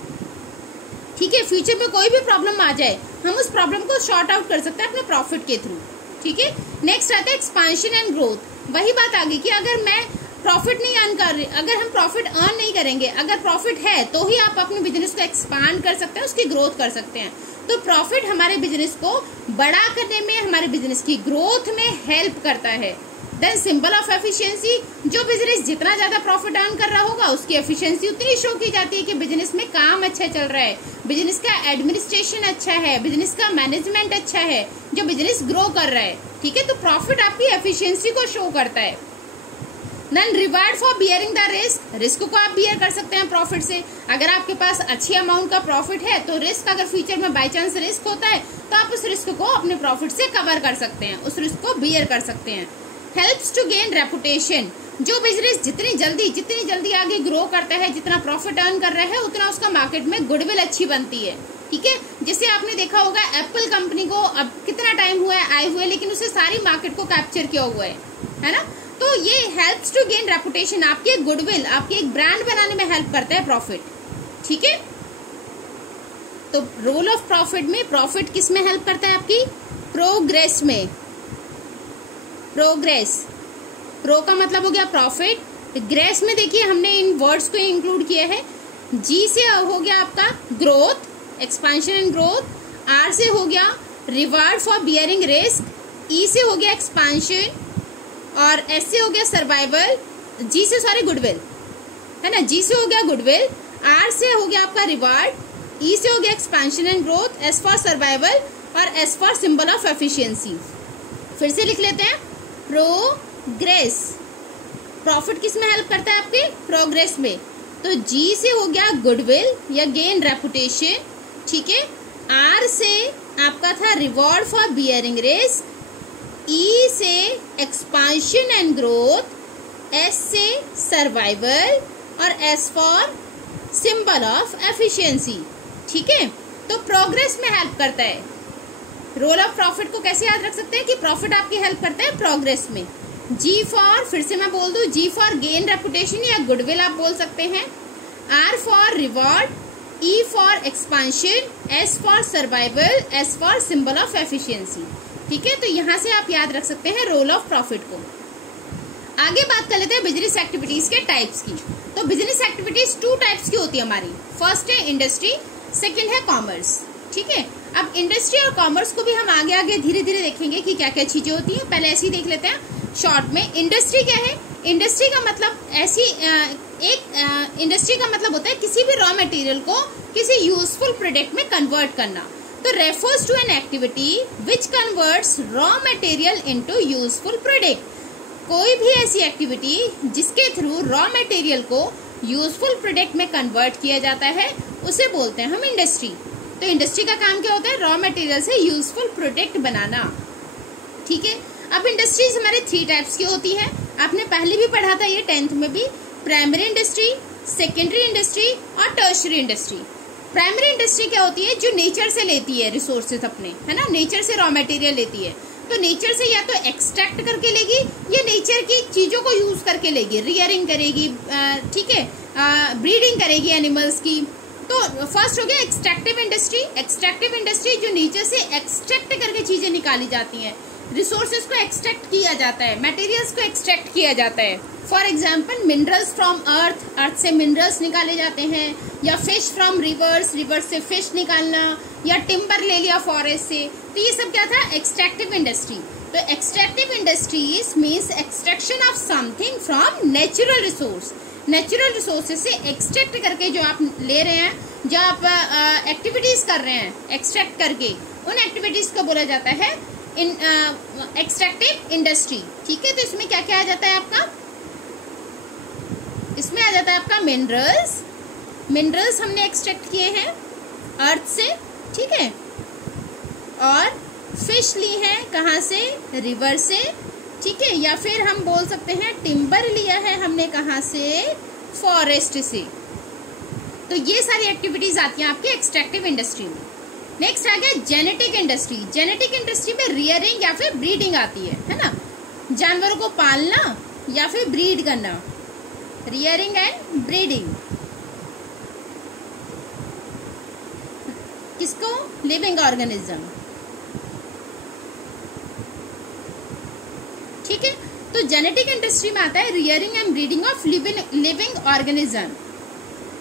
ठीक है। फ्यूचर में कोई भी प्रॉब्लम आ जाए हम उस प्रॉब्लम को शॉर्ट आउट कर सकते हैं अपने प्रॉफिट के थ्रू, ठीक है। नेक्स्ट आता है एक्सपांशन एंड ग्रोथ। वही बात आ गई कि अगर मैं प्रॉफिट नहीं अर्न कर रही, अगर हम प्रॉफिट अर्न नहीं करेंगे, अगर प्रॉफिट है तो ही आप अपने बिजनेस को एक्सपांड कर सकते हैं, उसकी ग्रोथ कर सकते हैं। तो प्रॉफिट हमारे बिजनेस को बड़ा करने में, हमारे बिजनेस की ग्रोथ में हेल्प करता है। देन सिंबल ऑफ एफिशिएंसी, जो बिजनेस जितना ज्यादा प्रॉफिट अर्न कर रहा होगा उसकी एफिशिएंसी उतनी शो की जाती है कि बिजनेस में काम अच्छा चल रहा है, बिजनेस का एडमिनिस्ट्रेशन अच्छा है, बिजनेस का मैनेजमेंट अच्छा है, जो बिजनेस ग्रो कर रहा है, ठीक है। तो प्रॉफिट आपकी एफिशिएंसी को शो करता है। Then reward for bearing the risk, risk को आप बियर कर सकते हैं प्रॉफिट से। अगर आपके पास अच्छी अमाउंट का प्रॉफिट है तो रिस्क, अगर फ्यूचर में बाय चांस रिस्क होता है तो आप उस रिस्क को अपने प्रॉफिट से कवर कर सकते हैं, उस रिस्क को बियर कर सकते हैं। हेल्प्स टू गेन रेपुटेशन, जो बिजनेस जितनी जल्दी आगे ग्रो करता है, जितना प्रॉफिट अर्न कर रहा है, उतना उसका मार्केट में गुडविल अच्छी बनती है, ठीक है। जैसे आपने देखा होगा एप्पल कंपनी को अब कितना टाइम हुआ है आए हुए, लेकिन उसे सारी मार्केट को कैप्चर किया हुआ है ना। तो ये हेल्प्स टू गेन रेपुटेशन, आपकी एक गुडविल, आपकी एक ब्रांड बनाने में हेल्प करता है प्रॉफिट, ठीक है। तो रोल ऑफ प्रॉफिट में, प्रॉफिट किस में हेल्प करता है? आपकी प्रोग्रेस में। प्रोग्रेस, प्रो का मतलब हो गया प्रॉफिट, ग्रेस में देखिए हमने इन वर्ड्स को इंक्लूड किया है। जी से हो गया आपका growth, expansion and growth. R से हो गया reward for bearing risk. E से हो गया एक्सपेंशन और एस से हो गया सर्वाइवल। जी से सॉरी गुडविल, है ना। जी से हो गया गुडविल, आर से हो गया आपका रिवार्ड, ई से हो गया expansion and growth, S for survival और S for symbol of efficiency. फिर से लिख लेते हैं, प्रोग्रेस। प्रॉफिट किस में हेल्प करता है? आपके प्रोग्रेस में। तो जी से हो गया गुडविल या गेन रेपुटेशन, ठीक है। आर से आपका था reward for bearing risk, E से एक्सपांशन एंड ग्रोथ, एस से सर्वाइवल और S for symbol of efficiency, ठीक है। तो प्रोग्रेस में हेल्प करता है। रोल ऑफ प्रॉफिट को कैसे याद रख सकते हैं कि प्रॉफिट आपकी हेल्प करता है प्रोग्रेस में। जी फॉर, फिर से मैं बोल दूं, जी फॉर गेन रेपुटेशन या गुडविल आप बोल सकते हैं। R for reward, E for expansion, S for survival, S for symbol of efficiency, ठीक है। तो यहां से आप याद रख सकते हैं रोल ऑफ प्रॉफिट को। आगे बात कर लेते हैं बिजनेस एक्टिविटीज के टाइप्स की। तो बिजनेस एक्टिविटीज 2 टाइप्स की होती है हमारी। फर्स्ट है इंडस्ट्री, सेकंड है कॉमर्स, ठीक है। अब इंडस्ट्री और कॉमर्स को भी हम आगे धीरे धीरे देखेंगे कि क्या क्या चीजें होती हैं। पहले ऐसे ही देख लेते हैं शॉर्ट में। इंडस्ट्री क्या है? इंडस्ट्री का मतलब इंडस्ट्री का मतलब होता है किसी भी रॉ मटेरियल को किसी यूजफुल प्रोडक्ट में कन्वर्ट करना। तो refers to an activity which converts raw material into useful product. कोई भी ऐसी एक्टिविटी जिसके थ्रू रॉ मटेरियल को यूजफुल प्रोडक्ट में कन्वर्ट किया जाता है उसे बोलते हैं हम इंडस्ट्री। तो इंडस्ट्री का काम क्या होता है? रॉ मटेरियल से यूजफुल प्रोडक्ट बनाना, ठीक है। अब इंडस्ट्रीज हमारे 3 टाइप्स की होती है। आपने पहले भी पढ़ा था ये 10th में भी। प्राइमरी इंडस्ट्री, सेकेंडरी इंडस्ट्री और टर्शरी इंडस्ट्री। प्राइमरी इंडस्ट्री क्या होती है? जो नेचर से लेती है रिसोर्सेज अपने, है ना, नेचर से रॉ मटेरियल लेती है। तो नेचर से या तो एक्सट्रैक्ट करके लेगी या नेचर की चीजों को यूज करके लेगी, रियरिंग करेगी, ठीक है, ब्रीडिंग करेगी एनिमल्स की। तो फर्स्ट हो गया एक्सट्रैक्टिव इंडस्ट्री। एक्सट्रैक्टिव इंडस्ट्री जो नेचर से एक्सट्रैक्ट करके चीजें निकाली जाती हैं, रिसोर्सेज को एक्सट्रैक्ट किया जाता है, मटेरियल्स को एक्सट्रैक्ट किया जाता है। फॉर एग्जाम्पल मिनरल्स फ्रॉम अर्थ, अर्थ से मिनरल्स निकाले जाते हैं, या फिश फ्रॉम रिवर्स, रिवर्स से फिश निकालना, या टिम्बर ले लिया फॉरेस्ट से। तो ये सब क्या था? Extractive industry. तो extractive industries means extraction of something from natural resource. Natural resources से एक्सट्रैक्ट करके जो आप ले रहे हैं, जो आप एक्टिविटीज कर रहे हैं एक्सट्रैक्ट करके, उन एक्टिविटीज को बोला जाता है एक्सट्रैक्टिव इंडस्ट्री, ठीक है। तो इसमें क्या क्या आ जाता है आपका? इसमें आ जाता है आपका मिनरल्स। मिनरल्स हमने एक्सट्रैक्ट किए हैं अर्थ से, ठीक है। और फिश ली है कहाँ से? रिवर से, ठीक है। या फिर हम बोल सकते हैं टिम्बर लिया है हमने कहाँ से? फॉरेस्ट से। तो ये सारी एक्टिविटीज आती हैं आपकी एक्सट्रैक्टिव इंडस्ट्री में। नेक्स्ट आ गया जेनेटिक इंडस्ट्री। जेनेटिक इंडस्ट्री में रियरिंग या फिर ब्रीडिंग आती है ना, जानवरों को पालना या फिर ब्रीड करना, रियरिंग एंड ब्रीडिंग। किसको? लिविंग ऑर्गेनिज्म, ठीक है। तो जेनेटिक इंडस्ट्री में आता है rearing and breeding of living organism.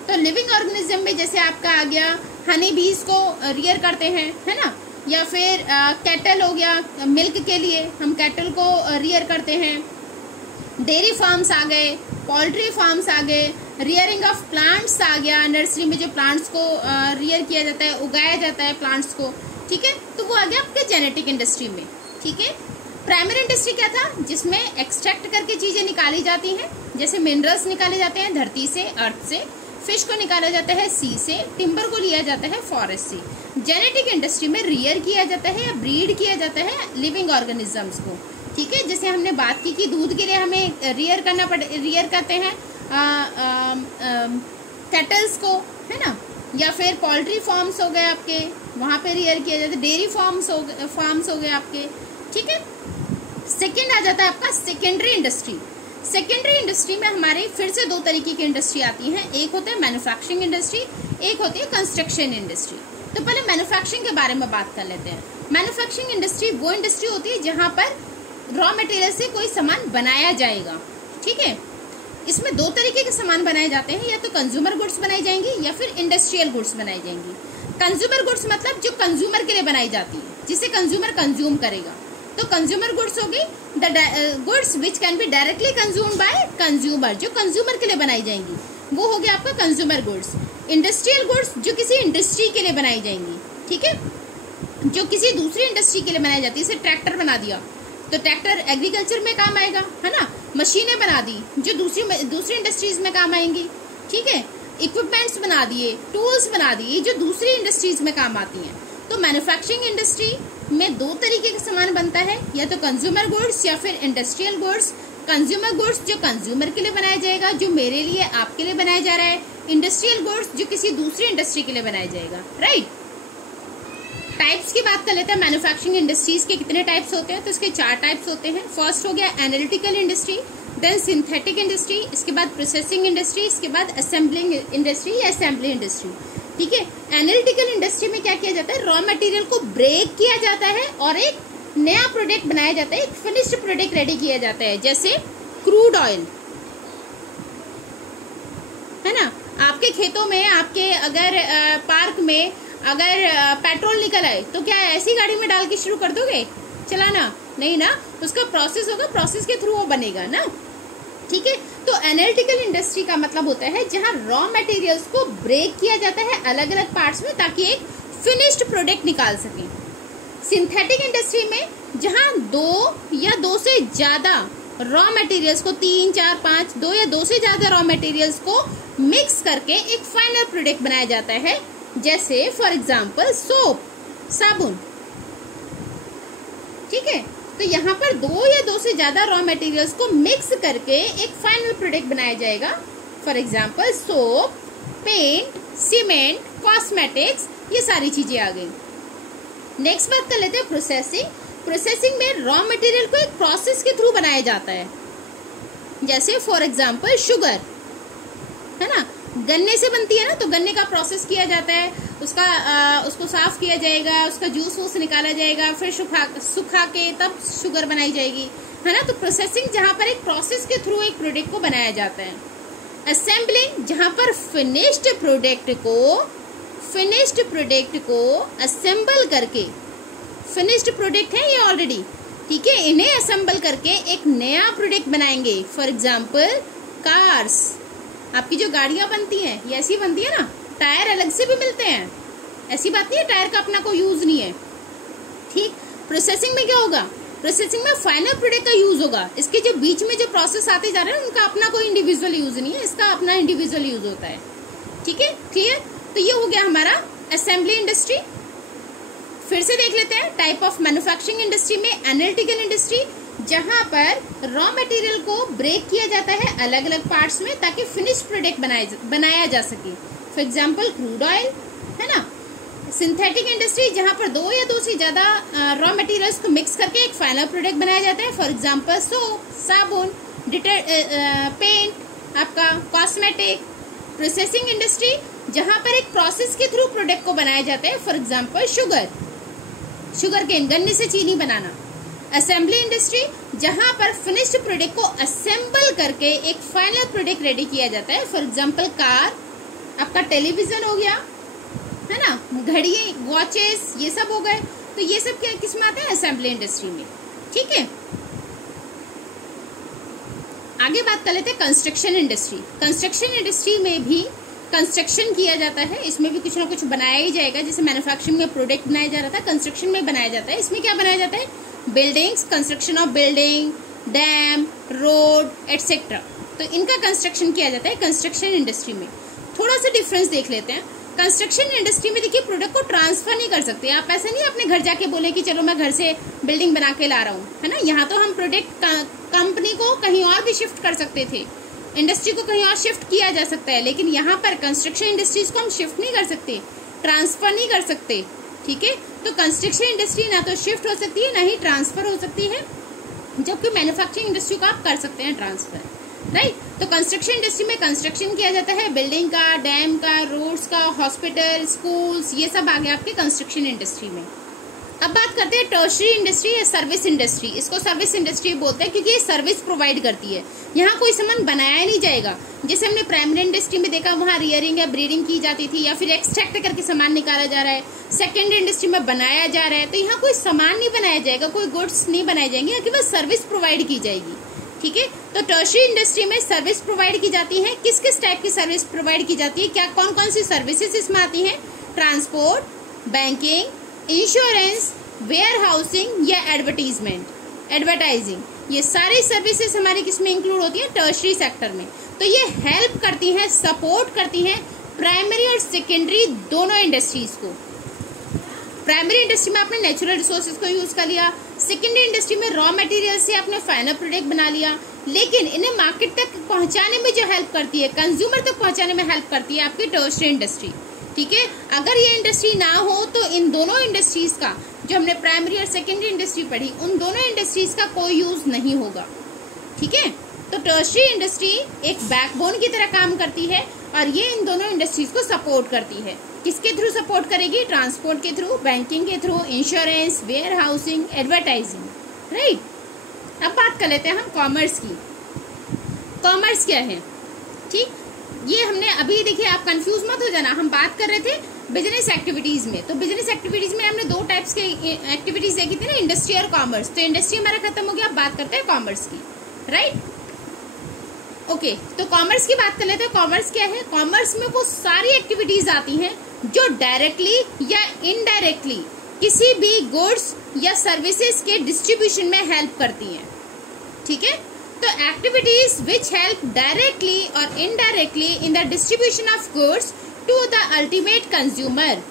तो लिविंग ऑर्गेनिज्म में जैसे आपका आ गया हनी बीज को रियर करते हैं, है ना, या फिर कैटल हो गया, मिल्क के लिए हम कैटल को रियर करते हैं। डेयरी फार्म्स आ गए, पोल्ट्री फार्म्स आ गए, रियरिंग ऑफ प्लांट्स आ गया, नर्सरी में जो प्लांट्स को रियर किया जाता है, उगाया जाता है प्लांट्स को, ठीक है, तो वो आ गया आपके जेनेटिक इंडस्ट्री में। ठीक है, प्राइमरी इंडस्ट्री क्या था, जिसमें एक्सट्रैक्ट करके चीजें निकाली जाती हैं, जैसे मिनरल्स निकाले जाते हैं धरती से, अर्थ से, फिश को निकाला जाता है सी से, टिम्बर को लिया जाता है फॉरेस्ट से। जेनेटिक इंडस्ट्री में रियर किया जाता है या ब्रीड किया जाता है लिविंग ऑर्गेनिजम्स को। ठीक है, जैसे हमने बात की कि दूध के लिए हमें रियर करते हैं कैटल्स को, है ना, या फिर पोल्ट्री फार्म्स हो गए आपके, वहाँ पे रियर किया जाता है, डेयरी फार्म्स हो गए आपके। ठीक है, सेकेंड आ जाता है आपका सेकेंडरी इंडस्ट्री। सेकेंडरी इंडस्ट्री में हमारे फिर से दो तरीके की इंडस्ट्री आती हैं, एक होता है मैन्युफैक्चरिंग इंडस्ट्री, एक होती है कंस्ट्रक्शन इंडस्ट्री। तो पहले मैन्युफैक्चरिंग के बारे में बात कर लेते हैं। मैन्युफैक्चरिंग इंडस्ट्री वो इंडस्ट्री होती है जहां पर रॉ मटेरियल से कोई सामान बनाया जाएगा। ठीक है, इसमें दो तरीके के सामान बनाए जाते हैं, या तो कंज्यूमर गुड्स बनाई जाएंगी या फिर इंडस्ट्रियल गुड्स बनाई जाएंगी। कंज्यूमर गुड्स मतलब जो कंज्यूमर के लिए बनाई जाती है, जिसे कंज्यूमर कंज्यूम करेगा। तो कंज्यूमर गुड्स होगी the goods which can be directly consumed by consumer, जो कंज्यूमर के लिए बनाई जाएंगी, वो हो गया आपका कंज्यूमर गुड्स। इंडस्ट्रियल गुड्स जो किसी इंडस्ट्री के लिए बनाई जाएंगी। ठीक है, जो किसी दूसरी इंडस्ट्री के लिए बनाई जाती है, जैसे ट्रैक्टर बना दिया तो ट्रैक्टर एग्रीकल्चर में काम आएगा, है ना। मशीनें बना दी जो दूसरी इंडस्ट्रीज में काम आएंगी। ठीक है, इक्विपमेंट्स बना दिए, टूल्स बना दिए जो दूसरी इंडस्ट्रीज में काम आती हैं। तो मैन्युफैक्चरिंग इंडस्ट्री में दो तरीके का सामान बनता है, या तो कंज्यूमर गुड्स या फिर इंडस्ट्रियल गुड्स। कंज्यूमर गुड्स जो कंज्यूमर के लिए बनाया जाएगा, जो मेरे लिए आपके लिए बनाया जा रहा है। इंडस्ट्रियल गुड्स जो किसी दूसरी इंडस्ट्री के लिए बनाया जाएगा। राइट, टाइप्स की बात कर लेते हैं। मैन्युफैक्चरिंग इंडस्ट्रीज के कितने टाइप्स होते हैं, तो इसके 4 टाइप्स होते हैं। फर्स्ट हो गया analytical industry, then synthetic industry, इसके बाद प्रोसेसिंग इंडस्ट्री, इसके बाद असेंबलिंग इंडस्ट्री या असेंबली इंडस्ट्री। ठीक है, एनालिटिकल इंडस्ट्री में क्या किया जाता है, रॉ मटेरियल को ब्रेक किया जाता है और एक नया प्रोडक्ट बनाया जाता है, एक फिनिश्ड प्रोडक्ट रेडी किया जाता है, जैसे क्रूड ऑयल, है ना। आपके खेतों में, आपके अगर पार्क में अगर पेट्रोल निकल आए तो क्या ऐसी गाड़ी में डाल के शुरू कर दोगे चलाना? नहीं ना, उसका प्रोसेस होगा, प्रोसेस के थ्रू वो बनेगा ना। ठीक है, तो एनालिटिकल इंडस्ट्री का मतलब होता है जहां रॉ मटेरियल्स को ब्रेक किया जाता है अलग अलग पार्ट्स में, ताकि एक फिनिश्ड प्रोडक्ट निकाल सकें। सिंथेटिक इंडस्ट्री में जहां 2 या 2 से ज्यादा रॉ मटेरियल्स को, 3, 4, 5, 2 या 2 से ज्यादा रॉ मटेरियल्स को मिक्स करके एक फाइनल प्रोडक्ट बनाया जाता है, जैसे फॉर एग्जाम्पल सोप, साबुन। ठीक है, तो यहाँ पर 2 या 2 से ज्यादा रॉ मटेरियल्स को मिक्स करके एक फाइनल प्रोडक्ट बनाया जाएगा। For example soap, paint, cement, cosmetics, ये सारी चीजें आ गई। नेक्स्ट बात कर लेते हैं प्रोसेसिंग। प्रोसेसिंग में रॉ मटेरियल को एक प्रोसेस के थ्रू बनाया जाता है, जैसे फॉर एग्जाम्पल शुगर, है ना, गन्ने से बनती है ना, तो गन्ने का प्रोसेस किया जाता है, उसको साफ किया जाएगा, उसका जूस वूस निकाला जाएगा, फिर सुखा के तब शुगर बनाई जाएगी, है ना। तो प्रोसेसिंग जहां पर एक प्रोसेस के थ्रू एक प्रोडक्ट को बनाया जाता है। असेंबलिंग जहां पर फिनिश्ड प्रोडक्ट को असेंबल करके, फिनिश्ड प्रोडक्ट है ये ऑलरेडी, ठीक है, इन्हें असेंबल करके एक नया प्रोडक्ट बनाएंगे। फॉर एग्जाम्पल कार्स, आपकी जो गाड़ियां बनती हैं ये ऐसी बनती है ना, टायर अलग से भी मिलते हैं, ऐसी बात नहीं है टायर का अपना कोई यूज नहीं है। ठीक, प्रोसेसिंग में क्या होगा, प्रोसेसिंग में फाइनल प्रोडक्ट का यूज होगा, इसके जो बीच में जो प्रोसेस आते जा रहे हैं उनका अपना कोई इंडिविजुअल यूज नहीं है, इसका अपना इंडिविजुअल यूज होता है। ठीक है, क्लियर। तो ये हो गया हमारा असेंबली इंडस्ट्री। फिर से देख लेते हैं टाइप ऑफ मैन्युफैक्चरिंग इंडस्ट्री में। एनालिटिकल इंडस्ट्री जहां पर रॉ मटेरियल को ब्रेक किया जाता है अलग अलग पार्ट्स में, ताकि फिनिश्ड प्रोडक्ट बनाया जा सके। फॉर एग्जाम्पल क्रूड ऑयल, है ना। सिंथेटिक इंडस्ट्री जहां पर 2 या 2 से ज्यादा रॉ मटेरियल्स को मिक्स करके एक फाइनल प्रोडक्ट बनाया जाता है। फॉर एग्जाम्पल सोप, साबुन, पेंट, आपका कॉस्मेटिक। प्रोसेसिंग इंडस्ट्री जहां पर एक प्रोसेस के थ्रू प्रोडक्ट को बनाया जाता है। फॉर एग्जाम्पल शुगर केन, गन्ने से चीनी बनाना। असेंबली इंडस्ट्री जहां पर फिनिश्ड प्रोडक्ट को असेंबल करके एक फाइनल प्रोडक्ट रेडी किया जाता है। फॉर एग्जाम्पल कार, आपका टेलीविजन हो गया, है ना, घड़ी, वॉचेस, ये सब हो गए। तो ये सब क्या किस में आते हैं, असेंबली इंडस्ट्री में। ठीक है, आगे बात कर लेते हैं कंस्ट्रक्शन इंडस्ट्री। कंस्ट्रक्शन इंडस्ट्री में भी कंस्ट्रक्शन किया जाता है, इसमें भी कुछ ना कुछ बनाया ही जाएगा। जैसे मैन्युफैक्चरिंग में प्रोडक्ट बनाया जा रहा था, कंस्ट्रक्शन में बनाया जाता है। इसमें क्या बनाया जाता है? Buildings, construction of building, dam, road etcetera, तो इनका कंस्ट्रक्शन किया जाता है कंस्ट्रक्शन इंडस्ट्री में। थोड़ा सा डिफरेंस देख लेते हैं। कंस्ट्रक्शन इंडस्ट्री में देखिए प्रोडक्ट को ट्रांसफर नहीं कर सकते आप। ऐसा नहीं अपने घर जाके बोले कि चलो मैं घर से बिल्डिंग बना के ला रहा हूँ, है ना। यहाँ तो हम प्रोडक्ट कंपनी को कहीं और भी शिफ्ट कर सकते थे, इंडस्ट्री को कहीं और शिफ्ट किया जा सकता है, लेकिन यहाँ पर कंस्ट्रक्शन इंडस्ट्रीज को हम शिफ्ट नहीं कर सकते, ट्रांसफर नहीं कर सकते। ठीक है, तो कंस्ट्रक्शन इंडस्ट्री ना तो शिफ्ट हो सकती है ना ही ट्रांसफर हो सकती है, जबकि मैन्युफैक्चरिंग इंडस्ट्री को आप कर सकते हैं ट्रांसफर, राइट। तो कंस्ट्रक्शन इंडस्ट्री में कंस्ट्रक्शन किया जाता है बिल्डिंग का, डैम का, रोड्स का, हॉस्पिटल, स्कूल्स, ये सब आ गया आपके कंस्ट्रक्शन इंडस्ट्री में। अब बात करते हैं टर्शरी इंडस्ट्री या सर्विस इंडस्ट्री। इसको सर्विस इंडस्ट्री बोलते हैं क्योंकि ये सर्विस प्रोवाइड करती है। यहाँ कोई सामान बनाया नहीं जाएगा, जैसे हमने प्राइमरी इंडस्ट्री में देखा वहाँ रियरिंग या ब्रीडिंग की जाती थी या फिर एक्सट्रैक्ट करके सामान निकाला जा रहा है। सेकेंडरी इंडस्ट्री में बनाया जा रहा है, तो यहाँ कोई सामान नहीं बनाया जाएगा, कोई गुड्स नहीं बनाए जाएंगे, यहाँ केवल सर्विस प्रोवाइड की जाएगी। ठीक है, तो टर्शरी इंडस्ट्री में सर्विस प्रोवाइड की जाती है। किस किस टाइप की सर्विस प्रोवाइड की जाती है, क्या कौन कौन सी सर्विसेज इसमें आती हैं? Transport, banking, insurance, warehousing या एडवर्टाइजिंग, ये सारी सर्विसेज हमारी किसमें इंक्लूड होती है? टर्शरी सेक्टर में। तो ये हेल्प करती हैं, सपोर्ट करती हैं प्राइमरी और सेकेंडरी दोनों इंडस्ट्रीज को। प्राइमरी इंडस्ट्री में आपने नेचुरल रिसोर्सेज को यूज कर लिया, सेकेंडरी इंडस्ट्री में रॉ मटेरियल से आपने फाइनल प्रोडक्ट बना लिया, लेकिन इन्हें मार्केट तक पहुंचाने में जो हेल्प करती है, कंज्यूमर तक पहुंचाने में हेल्प करती है आपकी टर्शरी इंडस्ट्री। ठीक है, अगर ये इंडस्ट्री ना हो तो इन दोनों इंडस्ट्रीज का, जो हमने प्राइमरी और सेकेंडरी इंडस्ट्री पढ़ी, उन दोनों इंडस्ट्रीज का कोई यूज नहीं होगा। ठीक है, तो टर्शरी इंडस्ट्री एक बैकबोन की तरह काम करती है और ये इन दोनों इंडस्ट्रीज को सपोर्ट करती है। किसके थ्रू सपोर्ट करेगी? ट्रांसपोर्ट के थ्रू, बैंकिंग के through, insurance, warehousing, advertising, right. अब बात कर लेते हैं हम कॉमर्स की। कॉमर्स क्या है? ठीक, ये हमने अभी देखिए, आप कंफ्यूज मत हो जाना, हम बात कर रहे थे बिजनेस एक्टिविटीज में। तो बिजनेस एक्टिविटीज में हमने दो टाइप्स के एक्टिविटीज देखी थी ना, इंडस्ट्री और कॉमर्स। तो इंडस्ट्री हमारा खत्म हो गया, अब बात करते हैं कॉमर्स की, राइट। ओके, तो कॉमर्स की बात कर लेते हैं। कॉमर्स क्या है? कॉमर्स में वो सारी एक्टिविटीज आती हैं जो डायरेक्टली या इनडायरेक्टली किसी भी गुड्स या सर्विसेज के डिस्ट्रीब्यूशन में हेल्प करती हैं। ठीक है, तो एक्टिविटीज विच हेल्प डायरेक्टली और indirectly in the distribution of goods to the ultimate consumer.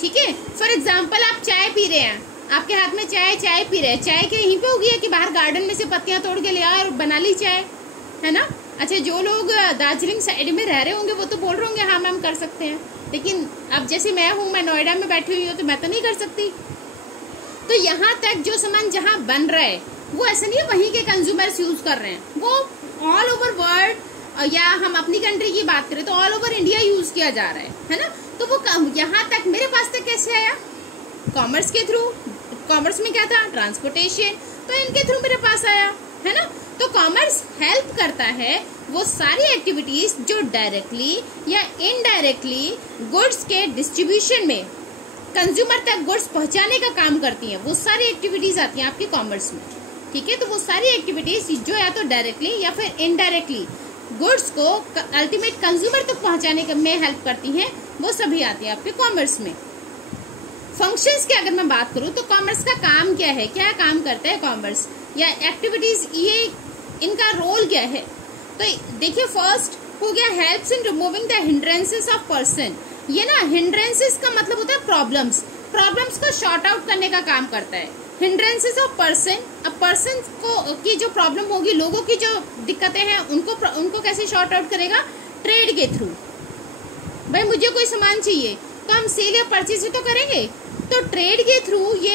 ठीक है, फॉर एग्जाम्पल आप चाय पी रहे हैं, आपके हाथ में चाय पी रहे हैं, चाय के यहीं पे होगी कि बाहर गार्डन में से पत्तियां तोड़ के ले आए और बना ली चाय, है ना। अच्छा, जो लोग दार्जिलिंग साइड में रह रहे होंगे वो तो बोल रहे होंगे हाँ मैम कर सकते हैं, लेकिन अब जैसे मैं हूँ, मैं नोएडा में बैठी हुई हूँ, तो मैं तो नहीं कर सकती। तो यहाँ तक जो सामान जहाँ बन रहा है वो ऐसा नहीं है वहीं के कंज्यूमर्स यूज कर रहे हैं, वो ऑल ओवर वर्ल्ड, या हम अपनी कंट्री की बात करें तो ऑल ओवर इंडिया यूज किया जा रहा है ना। तो वो यहाँ तक मेरे पास तक कैसे आया? कॉमर्स के थ्रू। कॉमर्स में क्या था? ट्रांसपोर्टेशन, तो इनके थ्रू मेरे पास आया, है ना। तो कॉमर्स हेल्प करता है वो सारी एक्टिविटीज जो डायरेक्टली या इनडायरेक्टली गुड्स के डिस्ट्रीब्यूशन में, कंज्यूमर तक गुड्स पहुंचाने का काम करती हैं, वो सारी एक्टिविटीज आती हैं आपके कॉमर्स में। ठीक है, तो वो सारी एक्टिविटीज जो या तो डायरेक्टली या फिर इनडायरेक्टली गुड्स को अल्टीमेट कंज्यूमर तक पहुंचाने में हेल्प करती हैं, वो सभी आती है आपके कॉमर्स में। फंक्शंस की अगर मैं बात करूं तो कॉमर्स का काम क्या है, क्या काम करता है कॉमर्स या एक्टिविटीज, ये इनका रोल क्या है? तो देखिए, फर्स्ट हो गया helps in removing the hindrances of person. ये ना हिंड्रेंसेस का मतलब होता है प्रॉब्लम्स को शॉर्ट आउट करने का काम करता है। हिंड्रेंसेस ऑफ पर्सन, अब पर्सन को की जो प्रॉब्लम होगी, लोगों की जो दिक्कतें हैं उनको कैसे शॉर्ट आउट करेगा? ट्रेड के थ्रू। भाई मुझे कोई सामान चाहिए तो हम सेल या परचेज तो करेंगे, तो ट्रेड के थ्रू ये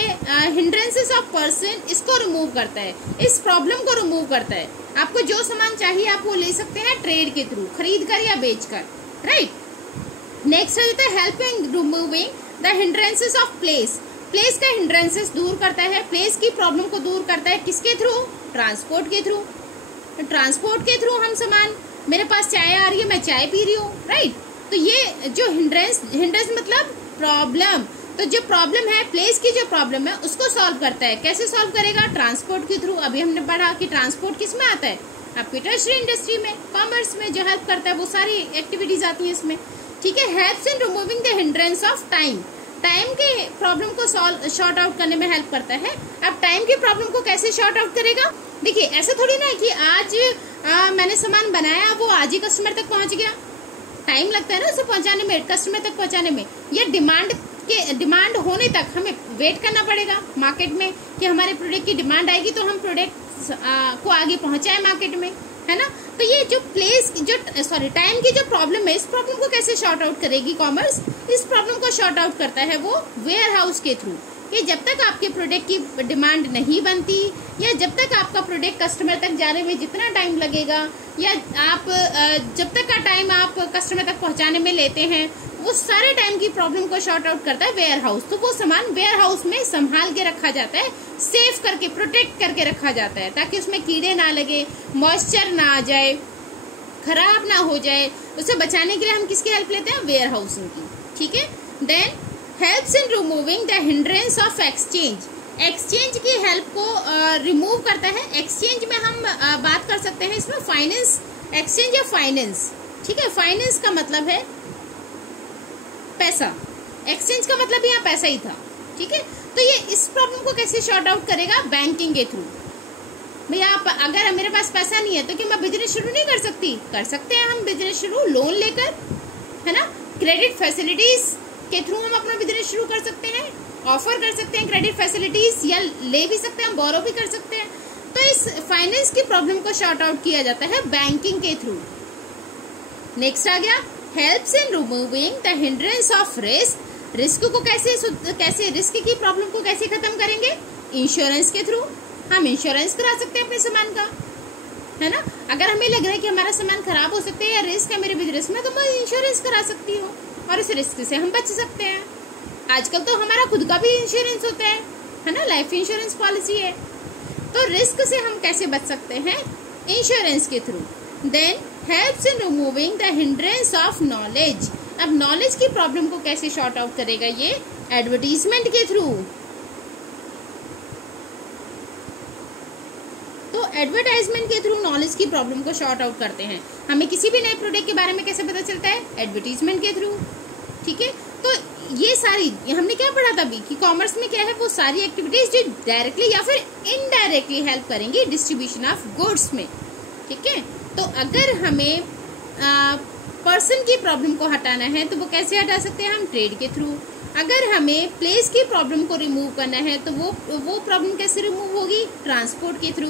हिंड्रेंसेस ऑफ पर्सन इसको रिमूव करता है, इस प्रॉब्लम को रिमूव करता है। आपको जो सामान चाहिए आप वो ले सकते हैं ट्रेड के थ्रू, खरीद कर या बेच कर, राइट। नेक्स्ट है help in removing the hindrances of place. Place का हिंड्रेंसेस दूर करता है, प्लेस की प्रॉब्लम को दूर करता है, किसके थ्रू? ट्रांसपोर्ट के थ्रू। ट्रांसपोर्ट के थ्रू हम सामान, मेरे पास चाय आ रही है, मैं चाय पी रही हूँ, राइट। तो ये जो हिंड्रेंस मतलब प्रॉब्लम, तो जो प्रॉब्लम है, प्लेस की जो प्रॉब्लम है उसको सॉल्व करता है। कैसे सॉल्व करेगा? ट्रांसपोर्ट के थ्रू। अभी हमने पढ़ा कि ट्रांसपोर्ट किस में आता है? आपकी टर्शरी इंडस्ट्री में, कॉमर्स में जो हेल्प करता है वो सारी एक्टिविटीज आती है इसमें, ठीक है। Helps in removing the hindrance of time, time के प्रॉब्लम को शॉर्ट आउट करने में हेल्प करता है। अब टाइम की प्रॉब्लम को कैसे शॉर्ट आउट करेगा? देखिए ऐसा थोड़ी ना है कि आज मैंने सामान बनाया, वो आज ही कस्टमर तक पहुंच गया। टाइम लगता है ना उसे पहुंचाने में, कस्टमर तक पहुंचाने में, या डिमांड होने तक हमें वेट करना पड़ेगा मार्केट में कि हमारे प्रोडक्ट की डिमांड आएगी तो हम प्रोडक्ट को आगे पहुंचाए मार्केट में, है ना। तो ये जो टाइम की जो प्रॉब्लम है, इस प्रॉब्लम को कैसे शॉर्ट आउट करेगी कॉमर्स? इस प्रॉब्लम को शॉर्ट आउट करता है वो वेयर हाउस के थ्रू, कि जब तक आपके प्रोडक्ट की डिमांड नहीं बनती, या जब तक आपका प्रोडक्ट कस्टमर तक जाने में जितना टाइम लगेगा, या आप जब तक का टाइम आप कस्टमर तक पहुंचाने में लेते हैं, वो सारे टाइम की प्रॉब्लम को शॉर्ट आउट करता है वेयर हाउस। तो वो सामान वेयर हाउस में संभाल के रखा जाता है, सेफ करके, प्रोटेक्ट करके रखा जाता है, ताकि उसमें कीड़े ना लगे, मॉइस्चर ना आ जाए, खराब ना हो जाए। उसे बचाने के लिए हम किसकी हेल्प लेते हैं? वेयर हाउसिंग की, ठीक है। Then helps in removing the hindrance of exchange, exchange की हेल्प को रिमूव करता है। एक्सचेंज में हम बात कर सकते हैं इसमें फाइनेंस, एक्सचेंज या फाइनेंस, ठीक है। फाइनेंस का मतलब है पैसा, एक्सचेंज का मतलब यहाँ पैसा ही था, ठीक है। तो ये इस प्रॉब्लम को कैसे शॉर्ट आउट करेगा? बैंकिंग के थ्रू। भैया अगर मेरे पास पैसा नहीं है तो क्या मैं बिजनेस शुरू नहीं कर सकती? कर सकते हैं हम बिजनेस शुरू, लोन लेकर, है ना। क्रेडिट फैसिलिटीज के थ्रू हम अपना बिजनेस शुरू कर सकते हैं, ऑफर कर सकते हैं क्रेडिट फैसिलिटीज, या ले भी सकते हैं, बोरो भी कर सकते हैं। तो इस फाइनेंस की प्रॉब्लम को शॉर्ट आउट किया जाता है बैंकिंग के थ्रू। नेक्स्ट आ गया helps in removing the hindrance of risk, risk को कैसे रिस्क की प्रॉब्लम को कैसे खत्म करेंगे? इंश्योरेंस के थ्रू। हम इंश्योरेंस करा सकते हैं अपने सामान का, है ना। अगर हमें लग रहा है कि हमारा सामान खराब हो सकता है या रिस्क है मेरे बिजनेस में, तो मैं इंश्योरेंस करा सकती हूँ और इस रिस्क से हम बच सकते हैं। आजकल तो हमारा खुद का भी इंश्योरेंस होता है ना, लाइफ इंश्योरेंस पॉलिसी है। तो रिस्क से हम कैसे बच सकते हैं? इंश्योरेंस के through. Then helps in removing the hindrance of knowledge, अब नॉलेज की प्रॉब्लम को कैसे शॉर्ट आउट करेगा ये? एडवर्टीजमेंट के थ्रू। तो एडवर्टाइजमेंट के थ्रू नॉलेज की प्रॉब्लम को शॉर्ट आउट करते हैं। हमें किसी भी नए प्रोडक्ट के बारे में कैसे पता चलता है? एडवर्टीजमेंट के थ्रू, ठीक है। तो ये सारी हमने क्या पढ़ा था अभी कि कॉमर्स में क्या है, वो सारी एक्टिविटीज जो डायरेक्टली या फिर इनडायरेक्टली हेल्प करेंगी डिस्ट्रीब्यूशन ऑफ गुड्स में, ठीक है। तो अगर हमें पर्सन की प्रॉब्लम को हटाना है तो वो कैसे हटा सकते हैं? हम ट्रेड के थ्रू। अगर हमें प्लेस की प्रॉब्लम को रिमूव करना है तो वो प्रॉब्लम कैसे रिमूव होगी? ट्रांसपोर्ट के थ्रू।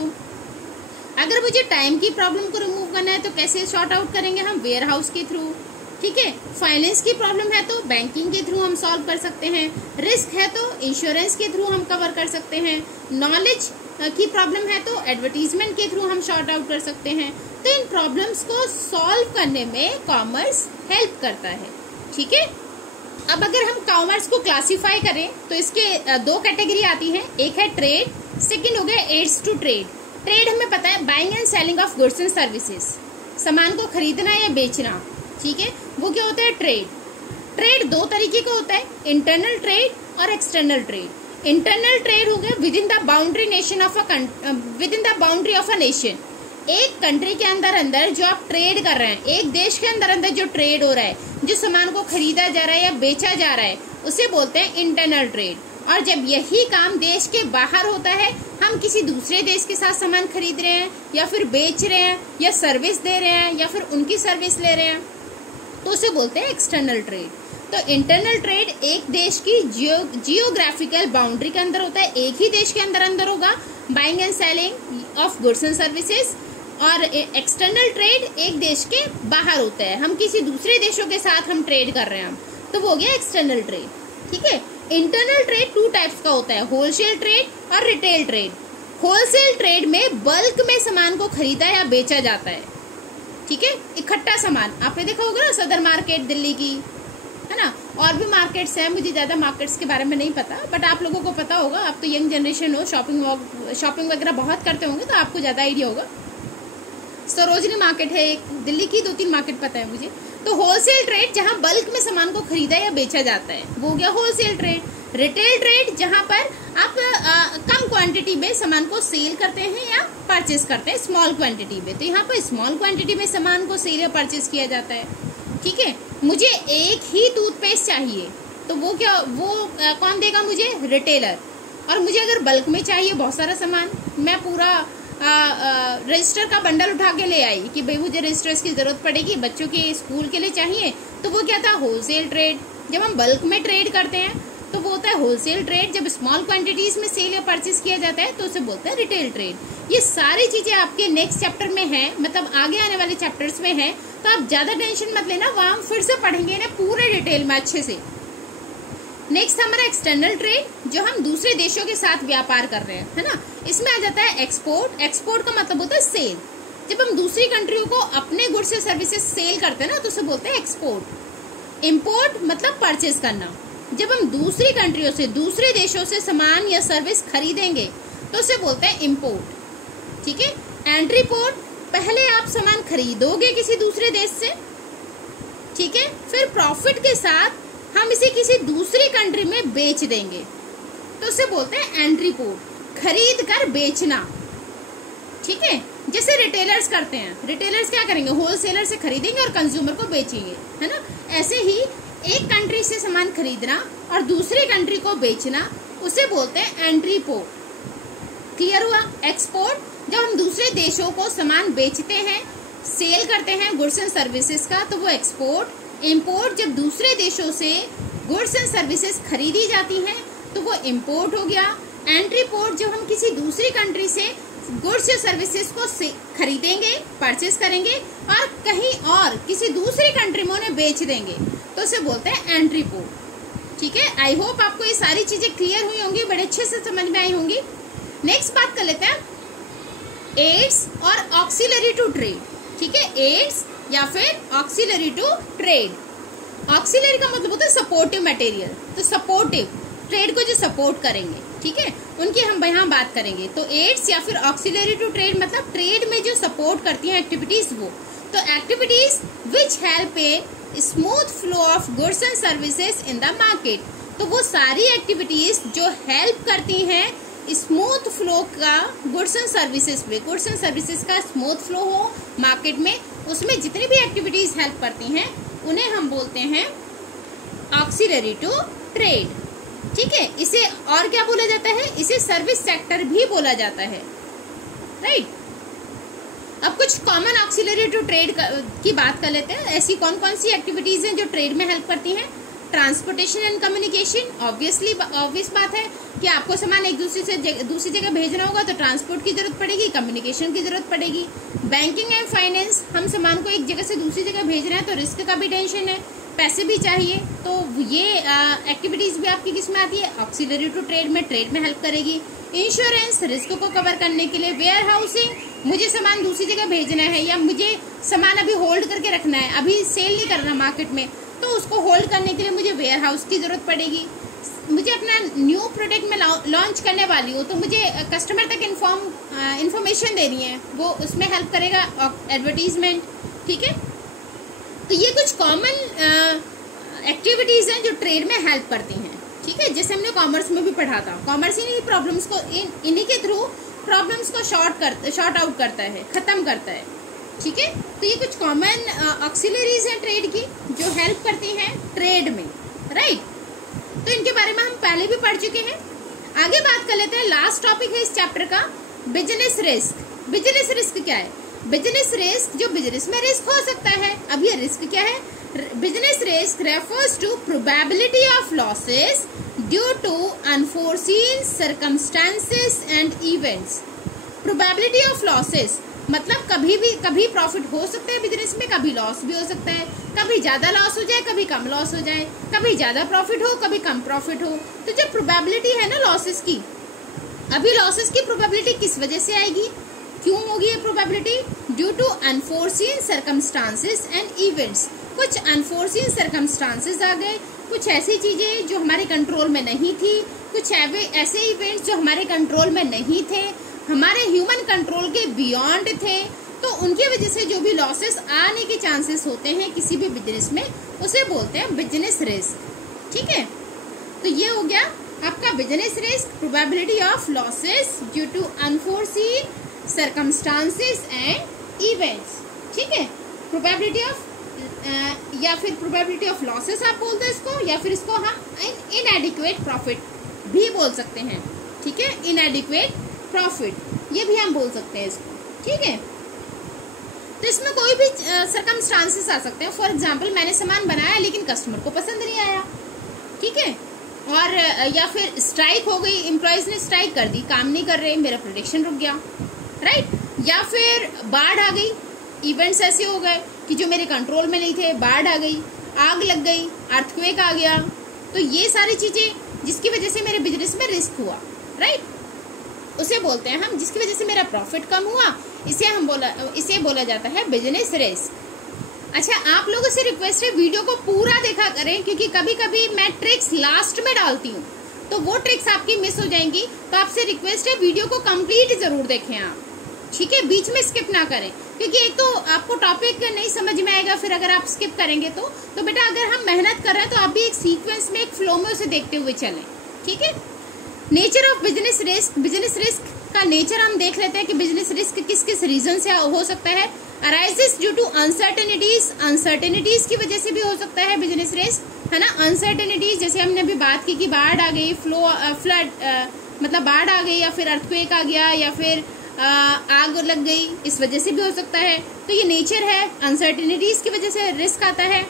अगर मुझे टाइम की प्रॉब्लम को रिमूव करना है तो कैसे शॉर्ट आउट करेंगे? हम वेयर हाउस के थ्रू, ठीक है। फाइनेंस की प्रॉब्लम है तो बैंकिंग के थ्रू हम सॉल्व कर सकते हैं। रिस्क है तो इंश्योरेंस के थ्रू हम कवर कर सकते हैं। नॉलेज की प्रॉब्लम है तो एडवर्टीजमेंट के थ्रू हम शॉर्ट आउट कर सकते हैं। तो इन प्रॉब्लम्स को सॉल्व करने में कॉमर्स हेल्प करता है, ठीक है। अब अगर हम कॉमर्स को क्लासिफाई करें तो इसके दो कैटेगरी आती है, एक है ट्रेड, सेकंड हो गया एड्स टू ट्रेड। ट्रेड हमें पता है buying and selling of goods and services, सामान को खरीदना या बेचना, ठीक है, वो क्या होता है? ट्रेड। ट्रेड दो तरीके का होता है, इंटरनल ट्रेड और एक्सटर्नल ट्रेड। इंटरनल ट्रेड हो गया with in the boundary of a nation, एक कंट्री के अंदर जो आप ट्रेड कर रहे हैं, एक देश के अंदर जो ट्रेड हो रहा है, जो सामान को खरीदा जा रहा है या बेचा जा रहा है, उसे बोलते हैं इंटरनल ट्रेड। और जब यही काम देश के बाहर होता है, हम किसी दूसरे देश के साथ सामान खरीद रहे हैं या फिर बेच रहे हैं या सर्विस दे रहे हैं या फिर उनकी सर्विस ले रहे हैं, तो उसे बोलते हैं एक्सटर्नल ट्रेड। तो इंटरनल ट्रेड एक देश की जियोग्राफिकल बाउंड्री के अंदर होता है, एक ही देश के अंदर होगा, buying and selling of goods and services. और एक्सटर्नल ट्रेड एक देश के बाहर होता है, हम किसी दूसरे देशों के साथ हम ट्रेड कर रहे हैं, तो वो हो गया एक्सटर्नल ट्रेड, ठीक है। इंटरनल ट्रेड टू टाइप्स का होता है, होलसेल ट्रेड और रिटेल ट्रेड। होलसेल ट्रेड में बल्क में सामान को खरीदा या बेचा जाता है, ठीक है, इकट्ठा सामान। आपने देखा होगा ना सदर मार्केट दिल्ली की, है ना, और भी मार्केट्स हैं, मुझे ज्यादा मार्केट्स के बारे में नहीं पता, बट आप लोगों को पता होगा, आप तो यंग जनरेशन हो, शॉपिंग वगैरह बहुत करते होंगे, तो आपको ज्यादा आइडिया होगा। सरोजनी मार्केट है एक दिल्ली की, 2-3 मार्केट पता है मुझे। तो होलसेल ट्रेड जहां बल्क में सामान को खरीदा या बेचा जाता है, वो हो गया होलसेल ट्रेड। रिटेल ट्रेड जहां पर आप कम क्वांटिटी में सामान को सेल करते हैं या परचेस करते हैं स्मॉल क्वांटिटी में, तो यहाँ पर स्मॉल क्वांटिटी में सामान को सेल या परचेस किया जाता है। ठीक है, मुझे एक ही टूथपेस्ट चाहिए तो वो कौन देगा मुझे? रिटेलर। और मुझे अगर बल्क में चाहिए बहुत सारा सामान, मैं पूरा रजिस्टर का बंडल उठा के ले आई कि भाई मुझे रजिस्टर्स की जरूरत पड़ेगी, बच्चों के स्कूल के लिए चाहिए, तो वो क्या था? Wholesale trade. जब हम बल्क में ट्रेड करते हैं तो वो होता है होलसेल ट्रेड। जब स्मॉल क्वांटिटीज में सेल या परचेस किया जाता है तो उसे बोलते हैं रिटेल ट्रेड। ये सारी चीजें आपके नेक्स्ट चैप्टर में है, मतलब आगे आने वाले चैप्टर्स में है, तो आप ज्यादा टेंशन मत लेना, वहां हम फिर से पढ़ेंगे ना पूरे डिटेल में अच्छे से। नेक्स्ट हमारा एक्सटर्नल ट्रेड, जो हम दूसरे देशों के साथ व्यापार कर रहे हैं, है ना। इसमें आ जाता है एक्सपोर्ट। एक्सपोर्ट का मतलब होता है सेल। जब हम दूसरी कंट्रियों को अपने गुड्स या सर्विसेज सेल करते हैं ना तो उसे बोलते हैं एक्सपोर्ट। इम्पोर्ट मतलब परचेज करना। जब हम दूसरी कंट्रियों से, दूसरे देशों से सामान या सर्विस खरीदेंगे तो उसे बोलते हैं इम्पोर्ट। ठीक है। एंट्री पोर्ट, पहले आप सामान खरीदोगे किसी दूसरे देश से, ठीक है, फिर प्रॉफिट के साथ हम इसे किसी दूसरी कंट्री में बेच देंगे तो उसे बोलते हैं एंट्री पोर्ट। खरीद कर बेचना, ठीक है, जैसे रिटेलर्स करते हैं। रिटेलर्स क्या करेंगे? होलसेलर से खरीदेंगे और कंज्यूमर को बेचेंगे, है ना। ऐसे ही एक कंट्री से सामान खरीदना और दूसरी कंट्री को बेचना उसे बोलते हैं एंट्री पोर्ट। क्लियर हुआ? एक्सपोर्ट, जब हम दूसरे देशों को सामान बेचते हैं, सेल करते हैं गुड्स एंड सर्विसेज का, तो वो एक्सपोर्ट। इम्पोर्ट, जब दूसरे देशों से गुड्स एंड सर्विसेज खरीदी जाती हैं तो वो इम्पोर्ट हो गया। एंट्री पोर्ट, जब हम किसी दूसरी कंट्री से गुड्स या सर्विसेज को खरीदेंगे, परचेज करेंगे और कहीं और किसी दूसरी कंट्री में उन्हें बेच देंगे तो उसे बोलते हैं एंट्री पोर्ट। ठीक है, आई होप आपको ये सारी चीजें क्लियर हुई होंगी, बड़े अच्छे से समझ में आई होंगी। नेक्स्ट बात कर लेते हैं एड्स और ऑक्सिलरी टू ट्रेड। ठीक है, एड्स या फिर ऑक्सिलरी टू ट्रेड। ऑक्सिलरी का मतलब होता है सपोर्टिव मटेरियल, तो सपोर्टिव ट्रेड को जो सपोर्ट करेंगे, ठीक है, उनकी हम यहाँ बात करेंगे। तो एड्स या फिर ऑक्सिलरी टू ट्रेड मतलब ट्रेड में जो सपोर्ट करती हैं एक्टिविटीज, वो तो activities which help a smooth flow of goods and services in the market. तो वो सारी एक्टिविटीज जो हेल्प करती हैं स्मूथ फ्लो का गुड्स एंड सर्विसेज में, गुड्स एंड सर्विसेज का स्मूथ फ्लो हो मार्केट में, उसमें जितनी भी एक्टिविटीज हेल्प करती हैं उन्हें हम बोलते हैं ऑक्सिलरी टू ट्रेड। ठीक है, इसे और क्या बोला जाता है? इसे सर्विस सेक्टर भी बोला जाता है, राइट। अब कुछ कॉमन ऑक्सिलरी टू ट्रेड की बात कर लेते हैं। ऐसी कौन कौन सी एक्टिविटीज हैं जो ट्रेड में हेल्प करती हैं? ट्रांसपोर्टेशन एंड कम्युनिकेशन, ऑब्वियस बात है कि आपको सामान एक दूसरे से दूसरी जगह भेजना होगा तो ट्रांसपोर्ट की जरूरत पड़ेगी, कम्युनिकेशन की जरूरत पड़ेगी। बैंकिंग एंड फाइनेंस, हम सामान को एक जगह से दूसरी जगह भेज रहे हैं तो रिस्क का भी टेंशन है, पैसे भी चाहिए, तो ये एक्टिविटीज भी आपकी किस में आती है? ऑक्सिलरी टू ट्रेड में हेल्प करेगी। इंश्योरेंस, रिस्क को कवर करने के लिए। वेयर हाउसिंग, मुझे सामान दूसरी जगह भेजना है या मुझे सामान अभी होल्ड करके रखना है, अभी सेल नहीं करना मार्केट में, तो उसको होल्ड करने के लिए मुझे वेयर हाउस की जरूरत पड़ेगी। मुझे अपना न्यू प्रोडक्ट में लॉन्च करने वाली हूँ तो मुझे कस्टमर तक इन्फॉर्मेशन देनी है, वो उसमें हेल्प करेगा एडवर्टीजमेंट। ठीक है, तो ये कुछ कॉमन एक्टिविटीज हैं जो ट्रेड में हेल्प करती हैं। ठीक है, जैसे हमने कॉमर्स में भी पढ़ा था, कॉमर्स इन्हीं प्रॉब्लम्स को इन्हीं के थ्रू प्रॉब्लम्स को शॉर्ट आउट करता है, खत्म करता है। ठीक है, तो ये कुछ कॉमन ऑक्सिलरीज हैं ट्रेड की जो हेल्प करती हैं ट्रेड में, राइट। तो इनके बारे में हम पहले भी पढ़ चुके हैं। आगे बात कर लेते हैं, लास्ट टॉपिक है इस चैप्टर का, बिजनेस रिस्क। बिजनेस रिस्क क्या है? बिजनेस रिस्क, जो बिजनेस में रिस्क हो सकता है। अब ये रिस्क क्या है? Business risk refers to probability of losses due to unforeseen circumstances and events. Probability of losses मतलब कभी प्रॉफिट हो सकता है बिजनेस में, कभी लॉस भी हो सकता है, कभी ज्यादा लॉस हो जाए, कभी कम लॉस हो जाए, कभी ज्यादा प्रॉफिट हो, कभी कम प्रॉफिट हो। तो जो प्रोबेबिलिटी है ना लॉसेस की, अभी लॉसेस की प्रोबेबिलिटी किस वजह से आएगी, क्यों होगी ये प्रोबेबिलिटी? Due to unforeseen circumstances and events. कुछ अनफोर्सीन सर्कमस्टांसेस आ गए, कुछ ऐसी चीजें जो हमारे कंट्रोल में नहीं थी, कुछ ऐसे इवेंट्स जो हमारे कंट्रोल में नहीं थे, हमारे ह्यूमन कंट्रोल के बियॉन्ड थे, तो उनकी वजह से जो भी लॉसेस आने के चांसेस होते हैं किसी भी बिजनेस में, उसे बोलते हैं बिजनेस रिस्क। ठीक है, तो ये हो गया आपका business risk, probability of losses due to unforeseen circumstances and events, ठीक है। प्रोबेबिलिटी ऑफ या फिर प्रोबेबिलिटी ऑफ लॉसेस आप बोलते हैं इसको, या फिर इसको हम इनएडिक्वेट प्रॉफिट भी बोल सकते हैं, ठीक है। इनएडिक्वेट प्रॉफिट ये भी हम बोल सकते हैं इसको, ठीक है। तो इसमें कोई भी सर्कमस्टांसेस आ सकते हैं। फॉर एग्जांपल मैंने सामान बनाया लेकिन कस्टमर को पसंद नहीं आया, ठीक है। और या फिर स्ट्राइक हो गई, एम्प्लॉयज ने स्ट्राइक कर दी, काम नहीं कर रहे, मेरा प्रोडक्शन रुक गया, राइट। या फिर बाढ़ आ गई, इवेंट्स ऐसे हो गए कि जो मेरे कंट्रोल में नहीं थे, बाढ़ आ गई, आग लग गई, अर्थक्वेक आ गया। तो ये सारी चीजें जिसकी वजह से मेरे बिजनेस में रिस्क हुआ, राइट, उसे बोलते हैं हम, जिसकी वजह से मेरा प्रॉफिट कम हुआ, इसे बोला जाता है बिजनेस रिस्क। अच्छा, आप लोगों से रिक्वेस्ट है वीडियो को पूरा देखा करें, क्योंकि कभी कभी मैं ट्रिक्स लास्ट में डालती हूँ तो वो ट्रिक्स आपकी मिस हो जाएंगी। तो आपसे रिक्वेस्ट है वीडियो को कंप्लीट जरूर देखें आप, ठीक है, बीच में स्किप ना करें, क्योंकि एक तो आपको टॉपिक नहीं समझ में आएगा, फिर अगर आप स्किप करेंगे तो बेटा अगर हम मेहनत कर रहे हैं तो आप भी एक सीक्वेंस में, एक फ्लो में उसे देखते हुए चलें, ठीक है। Nature of business risk, business risk का नेचर हम देख लेते हैं कि बिजनेस रिस्क किस किस रीजन से हो सकता है। Arises due to uncertainties, uncertainties की वजह से भी हो सकता है बिजनेस रिस्क, है ना। अनसर्टेनिटीज जैसे हमने अभी बात की कि बाढ़ आ गई, फ्लड मतलब बाढ़ आ गई, या फिर अर्थक्वेक आ गया, या फिर आग लग गई, इस वजह से भी हो सकता है। तो ये नेचर है, अनसर्टेनिटीज की वजह से रिस्क आता है।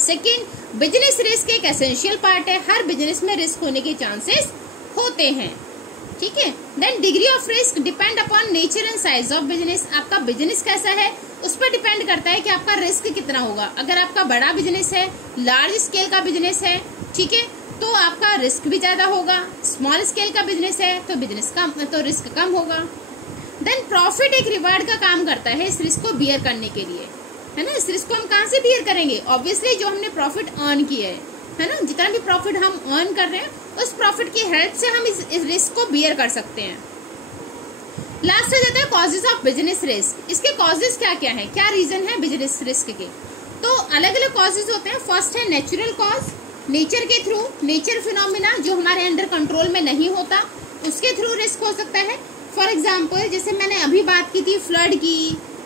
सेकेंड, बिजनेस रिस्क एक एसेंशियल पार्ट है, हर बिजनेस में रिस्क होने के चांसेस होते हैं, ठीक है। Then degree of risk depend upon nature and size of business, आपका बिजनेस कैसा है उस पर डिपेंड करता है कि आपका रिस्क कितना होगा। अगर आपका बड़ा बिजनेस है, लार्ज स्केल का बिजनेस है, ठीक है, तो आपका रिस्क भी ज्यादा होगा। स्मॉल स्केल का बिजनेस है तो बिजनेस कम, तो रिस्क कम होगा। देन प्रॉफिट एक रिवार्ड का काम करता है इस रिस्क को बियर करने के लिए, है ना। इस रिस्क को हम कहाँ से बियर करेंगे? ऑब्वियसली जो हमने प्रॉफिट अर्न किया है ना, जितना भी प्रॉफिट हम अर्न कर रहे हैं उस प्रॉफिट की हेल्प से हम इस रिस्क को बियर कर सकते हैं। लास्ट हो जाता है कॉजेज ऑफ बिजनेस रिस्क। इसके कॉजेज क्या क्या है, क्या रीजन है बिजनेस रिस्क के? तो अलग अलग कॉजेज होते हैं। फर्स्ट है नेचुरल कॉज, नेचर के थ्रू, नेचर फिनोमिना जो हमारे अंडर कंट्रोल में नहीं होता उसके थ्रू रिस्क हो सकता है। फॉर एग्जाम्पल जैसे मैंने अभी बात की थी फ्लड की,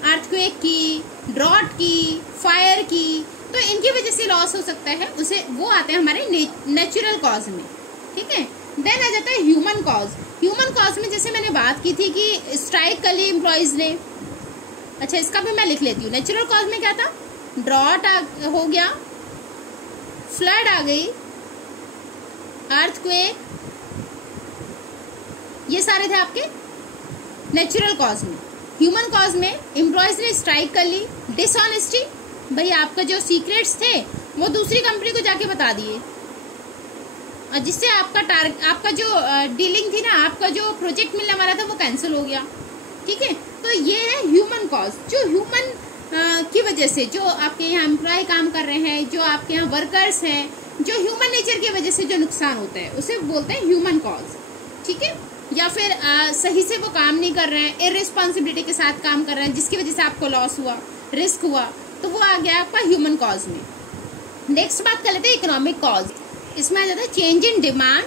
अर्थक्वेक की, ड्रॉट की, फायर की, तो इनकी वजह से लॉस हो सकता है, उसे वो आते हैं हमारे नेचुरल कॉज में, ठीक है। देन आ जाता है ह्यूमन कॉज। ह्यूमन कॉज में जैसे मैंने बात की थी कि स्ट्राइक कर ली एम्प्लॉयज ने, अच्छा इसका भी मैं लिख लेती हूँ। नेचुरल कॉज में क्या था, ड्रॉट हो गया, फ्लड आ गई, अर्थक्वेक, ये सारे थे आपके नेचुरल कॉज में। ह्यूमन कॉज में एम्प्लॉयज ने स्ट्राइक कर ली, डिसऑनेस्टी, भाई आपका जो सीक्रेट्स थे वो दूसरी कंपनी को जाके बता दिए, और जिससे आपका जो डीलिंग थी ना, आपका जो प्रोजेक्ट मिलने वाला था वो कैंसिल हो गया, ठीक है। तो ये है ह्यूमन कॉज, जो ह्यूमन की वजह से, जो आपके यहाँ एम्प्लॉय काम कर रहे हैं, जो आपके यहाँ वर्कर्स हैं, जो ह्यूमन नेचर की वजह से जो नुकसान होता है उसे बोलते हैं ह्यूमन कॉज, ठीक है। या फिर सही से वो काम नहीं कर रहे हैं, इररिस्पॉन्सिबिलिटी के साथ काम कर रहे हैं, जिसकी वजह से आपको लॉस हुआ, रिस्क हुआ, तो वो आ गया आपका ह्यूमन कॉज में। नेक्स्ट बात कर लेते हैं इकोनॉमिक कॉज। इसमें आ जाता है चेंज इन डिमांड,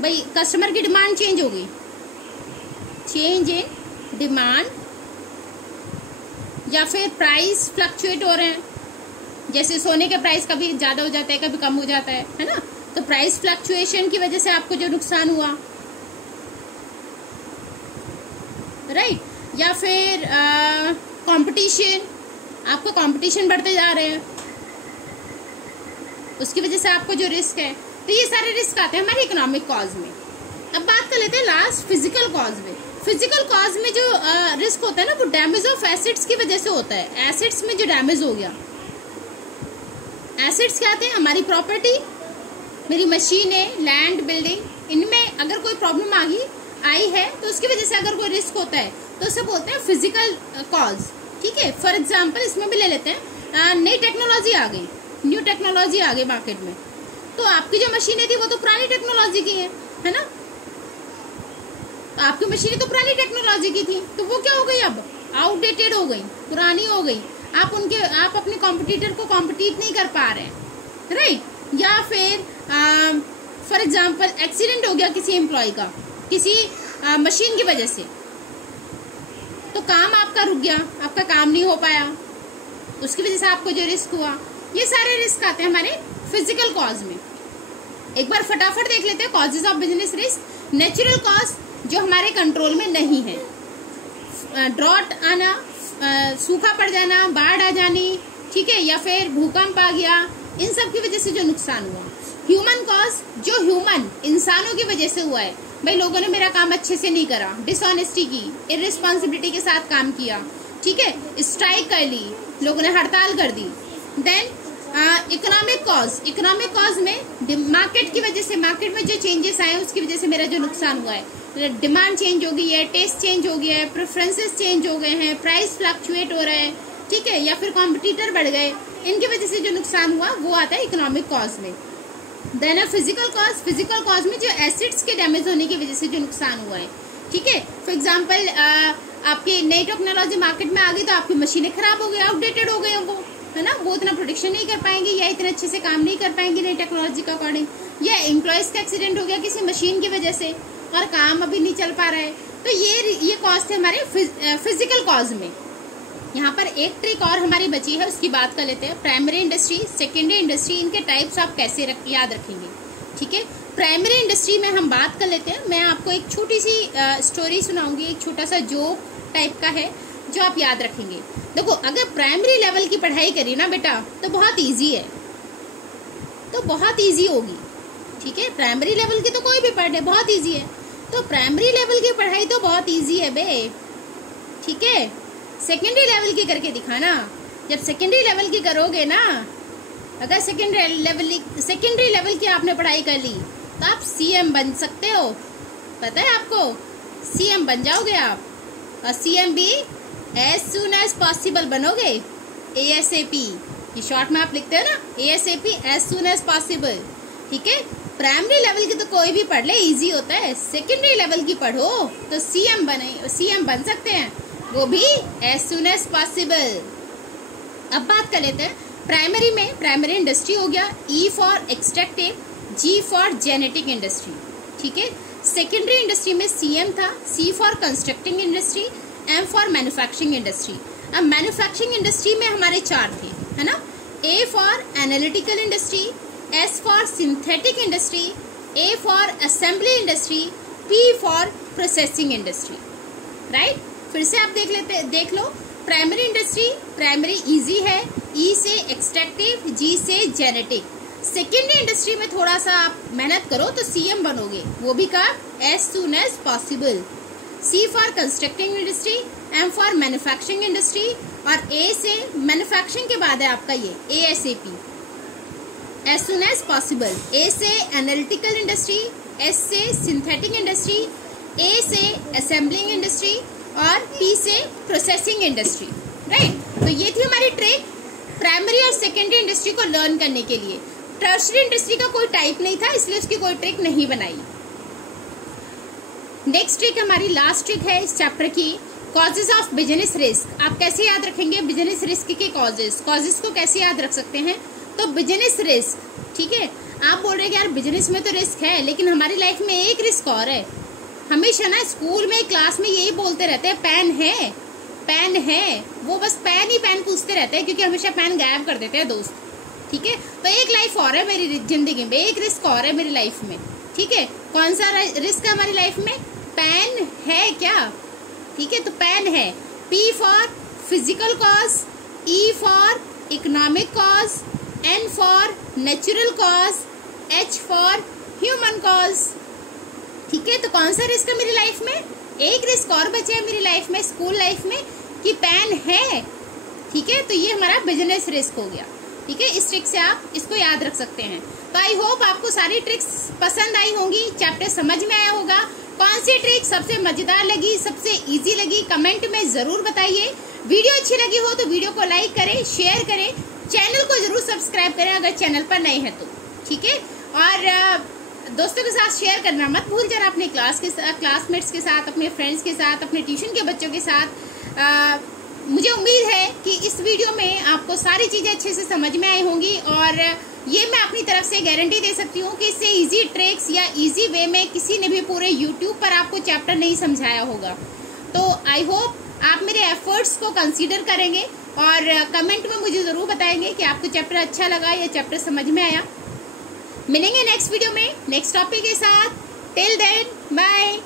भाई कस्टमर की डिमांड चेंज हो गई, चेंज इन डिमांड, या फिर प्राइस फ्लक्चुएट हो रहे हैं, जैसे सोने के प्राइस कभी ज्यादा हो जाता है कभी कम हो जाता है ना, तो प्राइस फ्लक्चुएशन की वजह से आपको जो नुकसान हुआ, राइट। या फिर कंपटीशन, आपको कंपटीशन बढ़ते जा रहे हैं, उसकी वजह से आपको जो रिस्क है, तो ये सारे रिस्क आते हैं हमारे इकोनॉमिक कॉज में। अब बात कर लेते हैं लास्ट फिजिकल कॉज में। फिजिकल कॉज में जो रिस्क होता है ना, वो डैमेज ऑफ एसेट्स की वजह से होता है। एसेट्स में जो डैमेज हो गया, एसेट्स क्या आते हैं, हमारी प्रॉपर्टी, मेरी मशीन है, लैंड, बिल्डिंग, इनमें अगर कोई प्रॉब्लम आई है तो उसकी वजह से अगर कोई रिस्क होता है तो उसे बोलते हैं फिजिकल कॉज, ठीक है। फॉर एग्जाम्पल इसमें भी ले लेते हैं, नई टेक्नोलॉजी आ गई, न्यू टेक्नोलॉजी आ गई मार्केट में, तो आपकी जो मशीनें थी वो तो पुरानी टेक्नोलॉजी की है ना, तो आपकी मशीनें तो पुरानी टेक्नोलॉजी की थी, तो वो क्या हो गई, अब आउटडेटेड हो गई, पुरानी हो गई, आप अपने कॉम्पिटिटर को कॉम्पिटिट नहीं कर पा रहे हैं, राइट। या फिर फॉर एग्जाम्पल एक्सीडेंट हो गया किसी एम्प्लॉय का, किसी मशीन की वजह से, तो काम आपका रुक गया, आपका काम नहीं हो पाया, उसकी वजह से आपको जो रिस्क हुआ, ये सारे रिस्क आते हैं हमारे फिजिकल कॉज में। एक बार फटाफट देख लेते हैं causes of business risk. Natural cause जो हमारे कंट्रोल में नहीं है, ड्रॉट आना, सूखा पड़ जाना, बाढ़ आ जानी, ठीक है, या फिर भूकंप आ गया, इन सब की वजह से जो नुकसान हुआ। ह्यूमन कॉज जो ह्यूमन इंसानों की वजह से हुआ है, भाई लोगों ने मेरा काम अच्छे से नहीं करा, डिसऑनेस्टी की, इररिस्पॉन्सिबिलिटी के साथ काम किया, ठीक है, स्ट्राइक कर ली, लोगों ने हड़ताल कर दी। देन इकोनॉमिक कॉज में मार्केट की वजह से, मार्केट में जो चेंजेस आए उसकी वजह से मेरा जो नुकसान हुआ है, डिमांड चेंज हो गई है, टेस्ट चेंज हो गया है, प्रेफरेंसेस चेंज हो गए हैं, प्राइस फ्लक्चुएट हो रहा है, ठीक है, या फिर कॉम्पिटिटर बढ़ गए, इनकी वजह से जो नुकसान हुआ वो आता है इकोनॉमिक कॉज में। देन फिजिकल कॉज में जो एसिड्स के डैमेज होने की वजह से जो नुकसान हुआ है, ठीक है, फॉर एग्जाम्पल आपकी नई टेक्नोलॉजी मार्केट में आ गई तो आपकी मशीनें खराब हो गई, आउटडेटेड हो गई, वो है ना, वो इतना प्रोडक्शन नहीं कर पाएंगे या इतने अच्छे से काम नहीं कर पाएंगे नई टेक्नोलॉजी के अकॉर्डिंग, या एम्प्लॉयज का एक्सीडेंट हो गया किसी मशीन की वजह से और काम अभी नहीं चल पा रहा है। तो ये कॉज थे हमारे फिजिकल कॉज में। यहाँ पर एक ट्रिक और हमारी बची है, उसकी बात कर लेते हैं। प्राइमरी इंडस्ट्री, सेकेंडरी इंडस्ट्री, इनके टाइप्स आप कैसे याद रखेंगे, ठीक है। प्राइमरी इंडस्ट्री में हम बात कर लेते हैं। मैं आपको एक छोटी सी स्टोरी सुनाऊंगी, एक छोटा सा जोक टाइप का है जो आप याद रखेंगे। देखो, अगर प्राइमरी लेवल की पढ़ाई करी ना बेटा तो बहुत इजी है, तो बहुत इजी होगी, ठीक है। प्राइमरी लेवल की तो कोई भी पढ़े, बहुत इजी है, तो प्राइमरी लेवल की पढ़ाई तो बहुत इजी है बे, ठीक है। सेकेंडरी लेवल की करके दिखाना, जब सेकेंडरी लेवल की करोगे ना, अगर सेकेंडरी लेवल की आपने पढ़ाई कर ली तो आप सीएम बन सकते हो, पता है आपको, सीएम बन जाओगे आप, और सीएम भी एज सून एज पॉसिबल बनोगे, ASAP, ये शॉर्ट में आप लिखते हो ना, ASAP, as soon as possible, ठीक है। प्राइमरी लेवल की तो कोई भी पढ़ ले, इजी होता है। सेकेंडरी लेवल की पढ़ो तो सीएम बन सकते हैं, वो भी एज सून एज पॉसिबल। अब बात कर लेते हैं प्राइमरी में। प्राइमरी इंडस्ट्री हो गया, E for extractive, G for genetic industry, ठीक है। सेकेंडरी इंडस्ट्री में CM था, C for constructing industry, M for manufacturing industry. अब मैन्युफैक्चरिंग इंडस्ट्री में हमारे 4 थे, है ना। A for analytical industry, S for synthetic industry, A for assembly industry, P for processing industry, right. फिर से आप देख लो। प्राइमरी इंडस्ट्री, प्राइमरी इजी है, E से एक्सट्रैक्टिव, G से जेनेटिक। सेकेंडरी इंडस्ट्री में थोड़ा सा आप मेहनत करो तो CM बनोगे, वो भी कब, as soon as possible. C for constructing industry, M for manufacturing industry, और A से मैन्युफैक्चरिंग के बाद है आपका ये ASAP, as soon as possible. A से एनालिटिकल इंडस्ट्री, S से सिंथेटिक इंडस्ट्री, A से असेंबलिंग इंडस्ट्री, और P से प्रोसेसिंग इंडस्ट्री, राइट। तो ये थी हमारी ट्रिक प्राइमरी और सेकेंडरी इंडस्ट्री को लर्न करने के लिए। टर्शरी इंडस्ट्री का कोई टाइप नहीं था, इसलिए उसकी कोई ट्रिक नहीं बनाई। नेक्स्ट ट्रिक हमारी लास्ट ट्रिक है इस चैप्टर की, कॉजेज ऑफ बिजनेस रिस्क। आप कैसे याद रखेंगे बिजनेस रिस्क के कॉजेज को कैसे याद रख सकते हैं? तो बिजनेस रिस्क, ठीक है। आप बोल रहे हैं कि यार बिजनेस में तो रिस्क है, लेकिन हमारी लाइफ में एक रिस्क और है। हमेशा ना स्कूल में, क्लास में यही बोलते रहते हैं, पेन है, पेन है, वो बस पेन ही पेन पूछते रहते हैं, क्योंकि हमेशा पेन गायब कर देते हैं दोस्त, ठीक है। तो एक लाइफ और है मेरी जिंदगी में, एक रिस्क और है मेरी लाइफ में, ठीक है। कौन सा रिस्क है हमारी लाइफ में? पेन है क्या, ठीक है। तो पेन है। P for physical cause, E for economic cause, N for natural cause, H for human cause, ठीक है। तो कौन सा रिस्क है मेरी लाइफ में? एक रिस्क और बचे है मेरी लाइफ में, स्कूल लाइफ में, कि पेन है, ठीक है। तो ये हमारा बिजनेस रिस्क हो गया, ठीक है। इस ट्रिक से आप इसको याद रख सकते हैं। तो आई होप आपको सारी ट्रिक्स पसंद आई होंगी, चैप्टर समझ में आया होगा। कौन सी ट्रिक सबसे मजेदार लगी, सबसे इजी लगी, कमेंट में जरूर बताइए। वीडियो अच्छी लगी हो तो वीडियो को लाइक करें, शेयर करें, चैनल को जरूर सब्सक्राइब करें अगर चैनल पर नए हैं तो, ठीक है। और दोस्तों के साथ शेयर करना मत भूल जाना, अपने क्लासमेट्स के साथ, अपने फ्रेंड्स के साथ, अपने ट्यूशन के बच्चों के साथ। मुझे उम्मीद है कि इस वीडियो में आपको सारी चीज़ें अच्छे से समझ में आई होंगी, और ये मैं अपनी तरफ से गारंटी दे सकती हूँ कि इससे इजी ट्रिक्स या इजी वे में किसी ने भी पूरे यूट्यूब पर आपको चैप्टर नहीं समझाया होगा। तो आई होप आप मेरे एफर्ट्स को कंसीडर करेंगे और कमेंट में मुझे ज़रूर बताएंगे कि आपको चैप्टर अच्छा लगा या चैप्टर समझ में आया। मिलेंगे नेक्स्ट वीडियो में नेक्स्ट टॉपिक के साथ। Till then bye.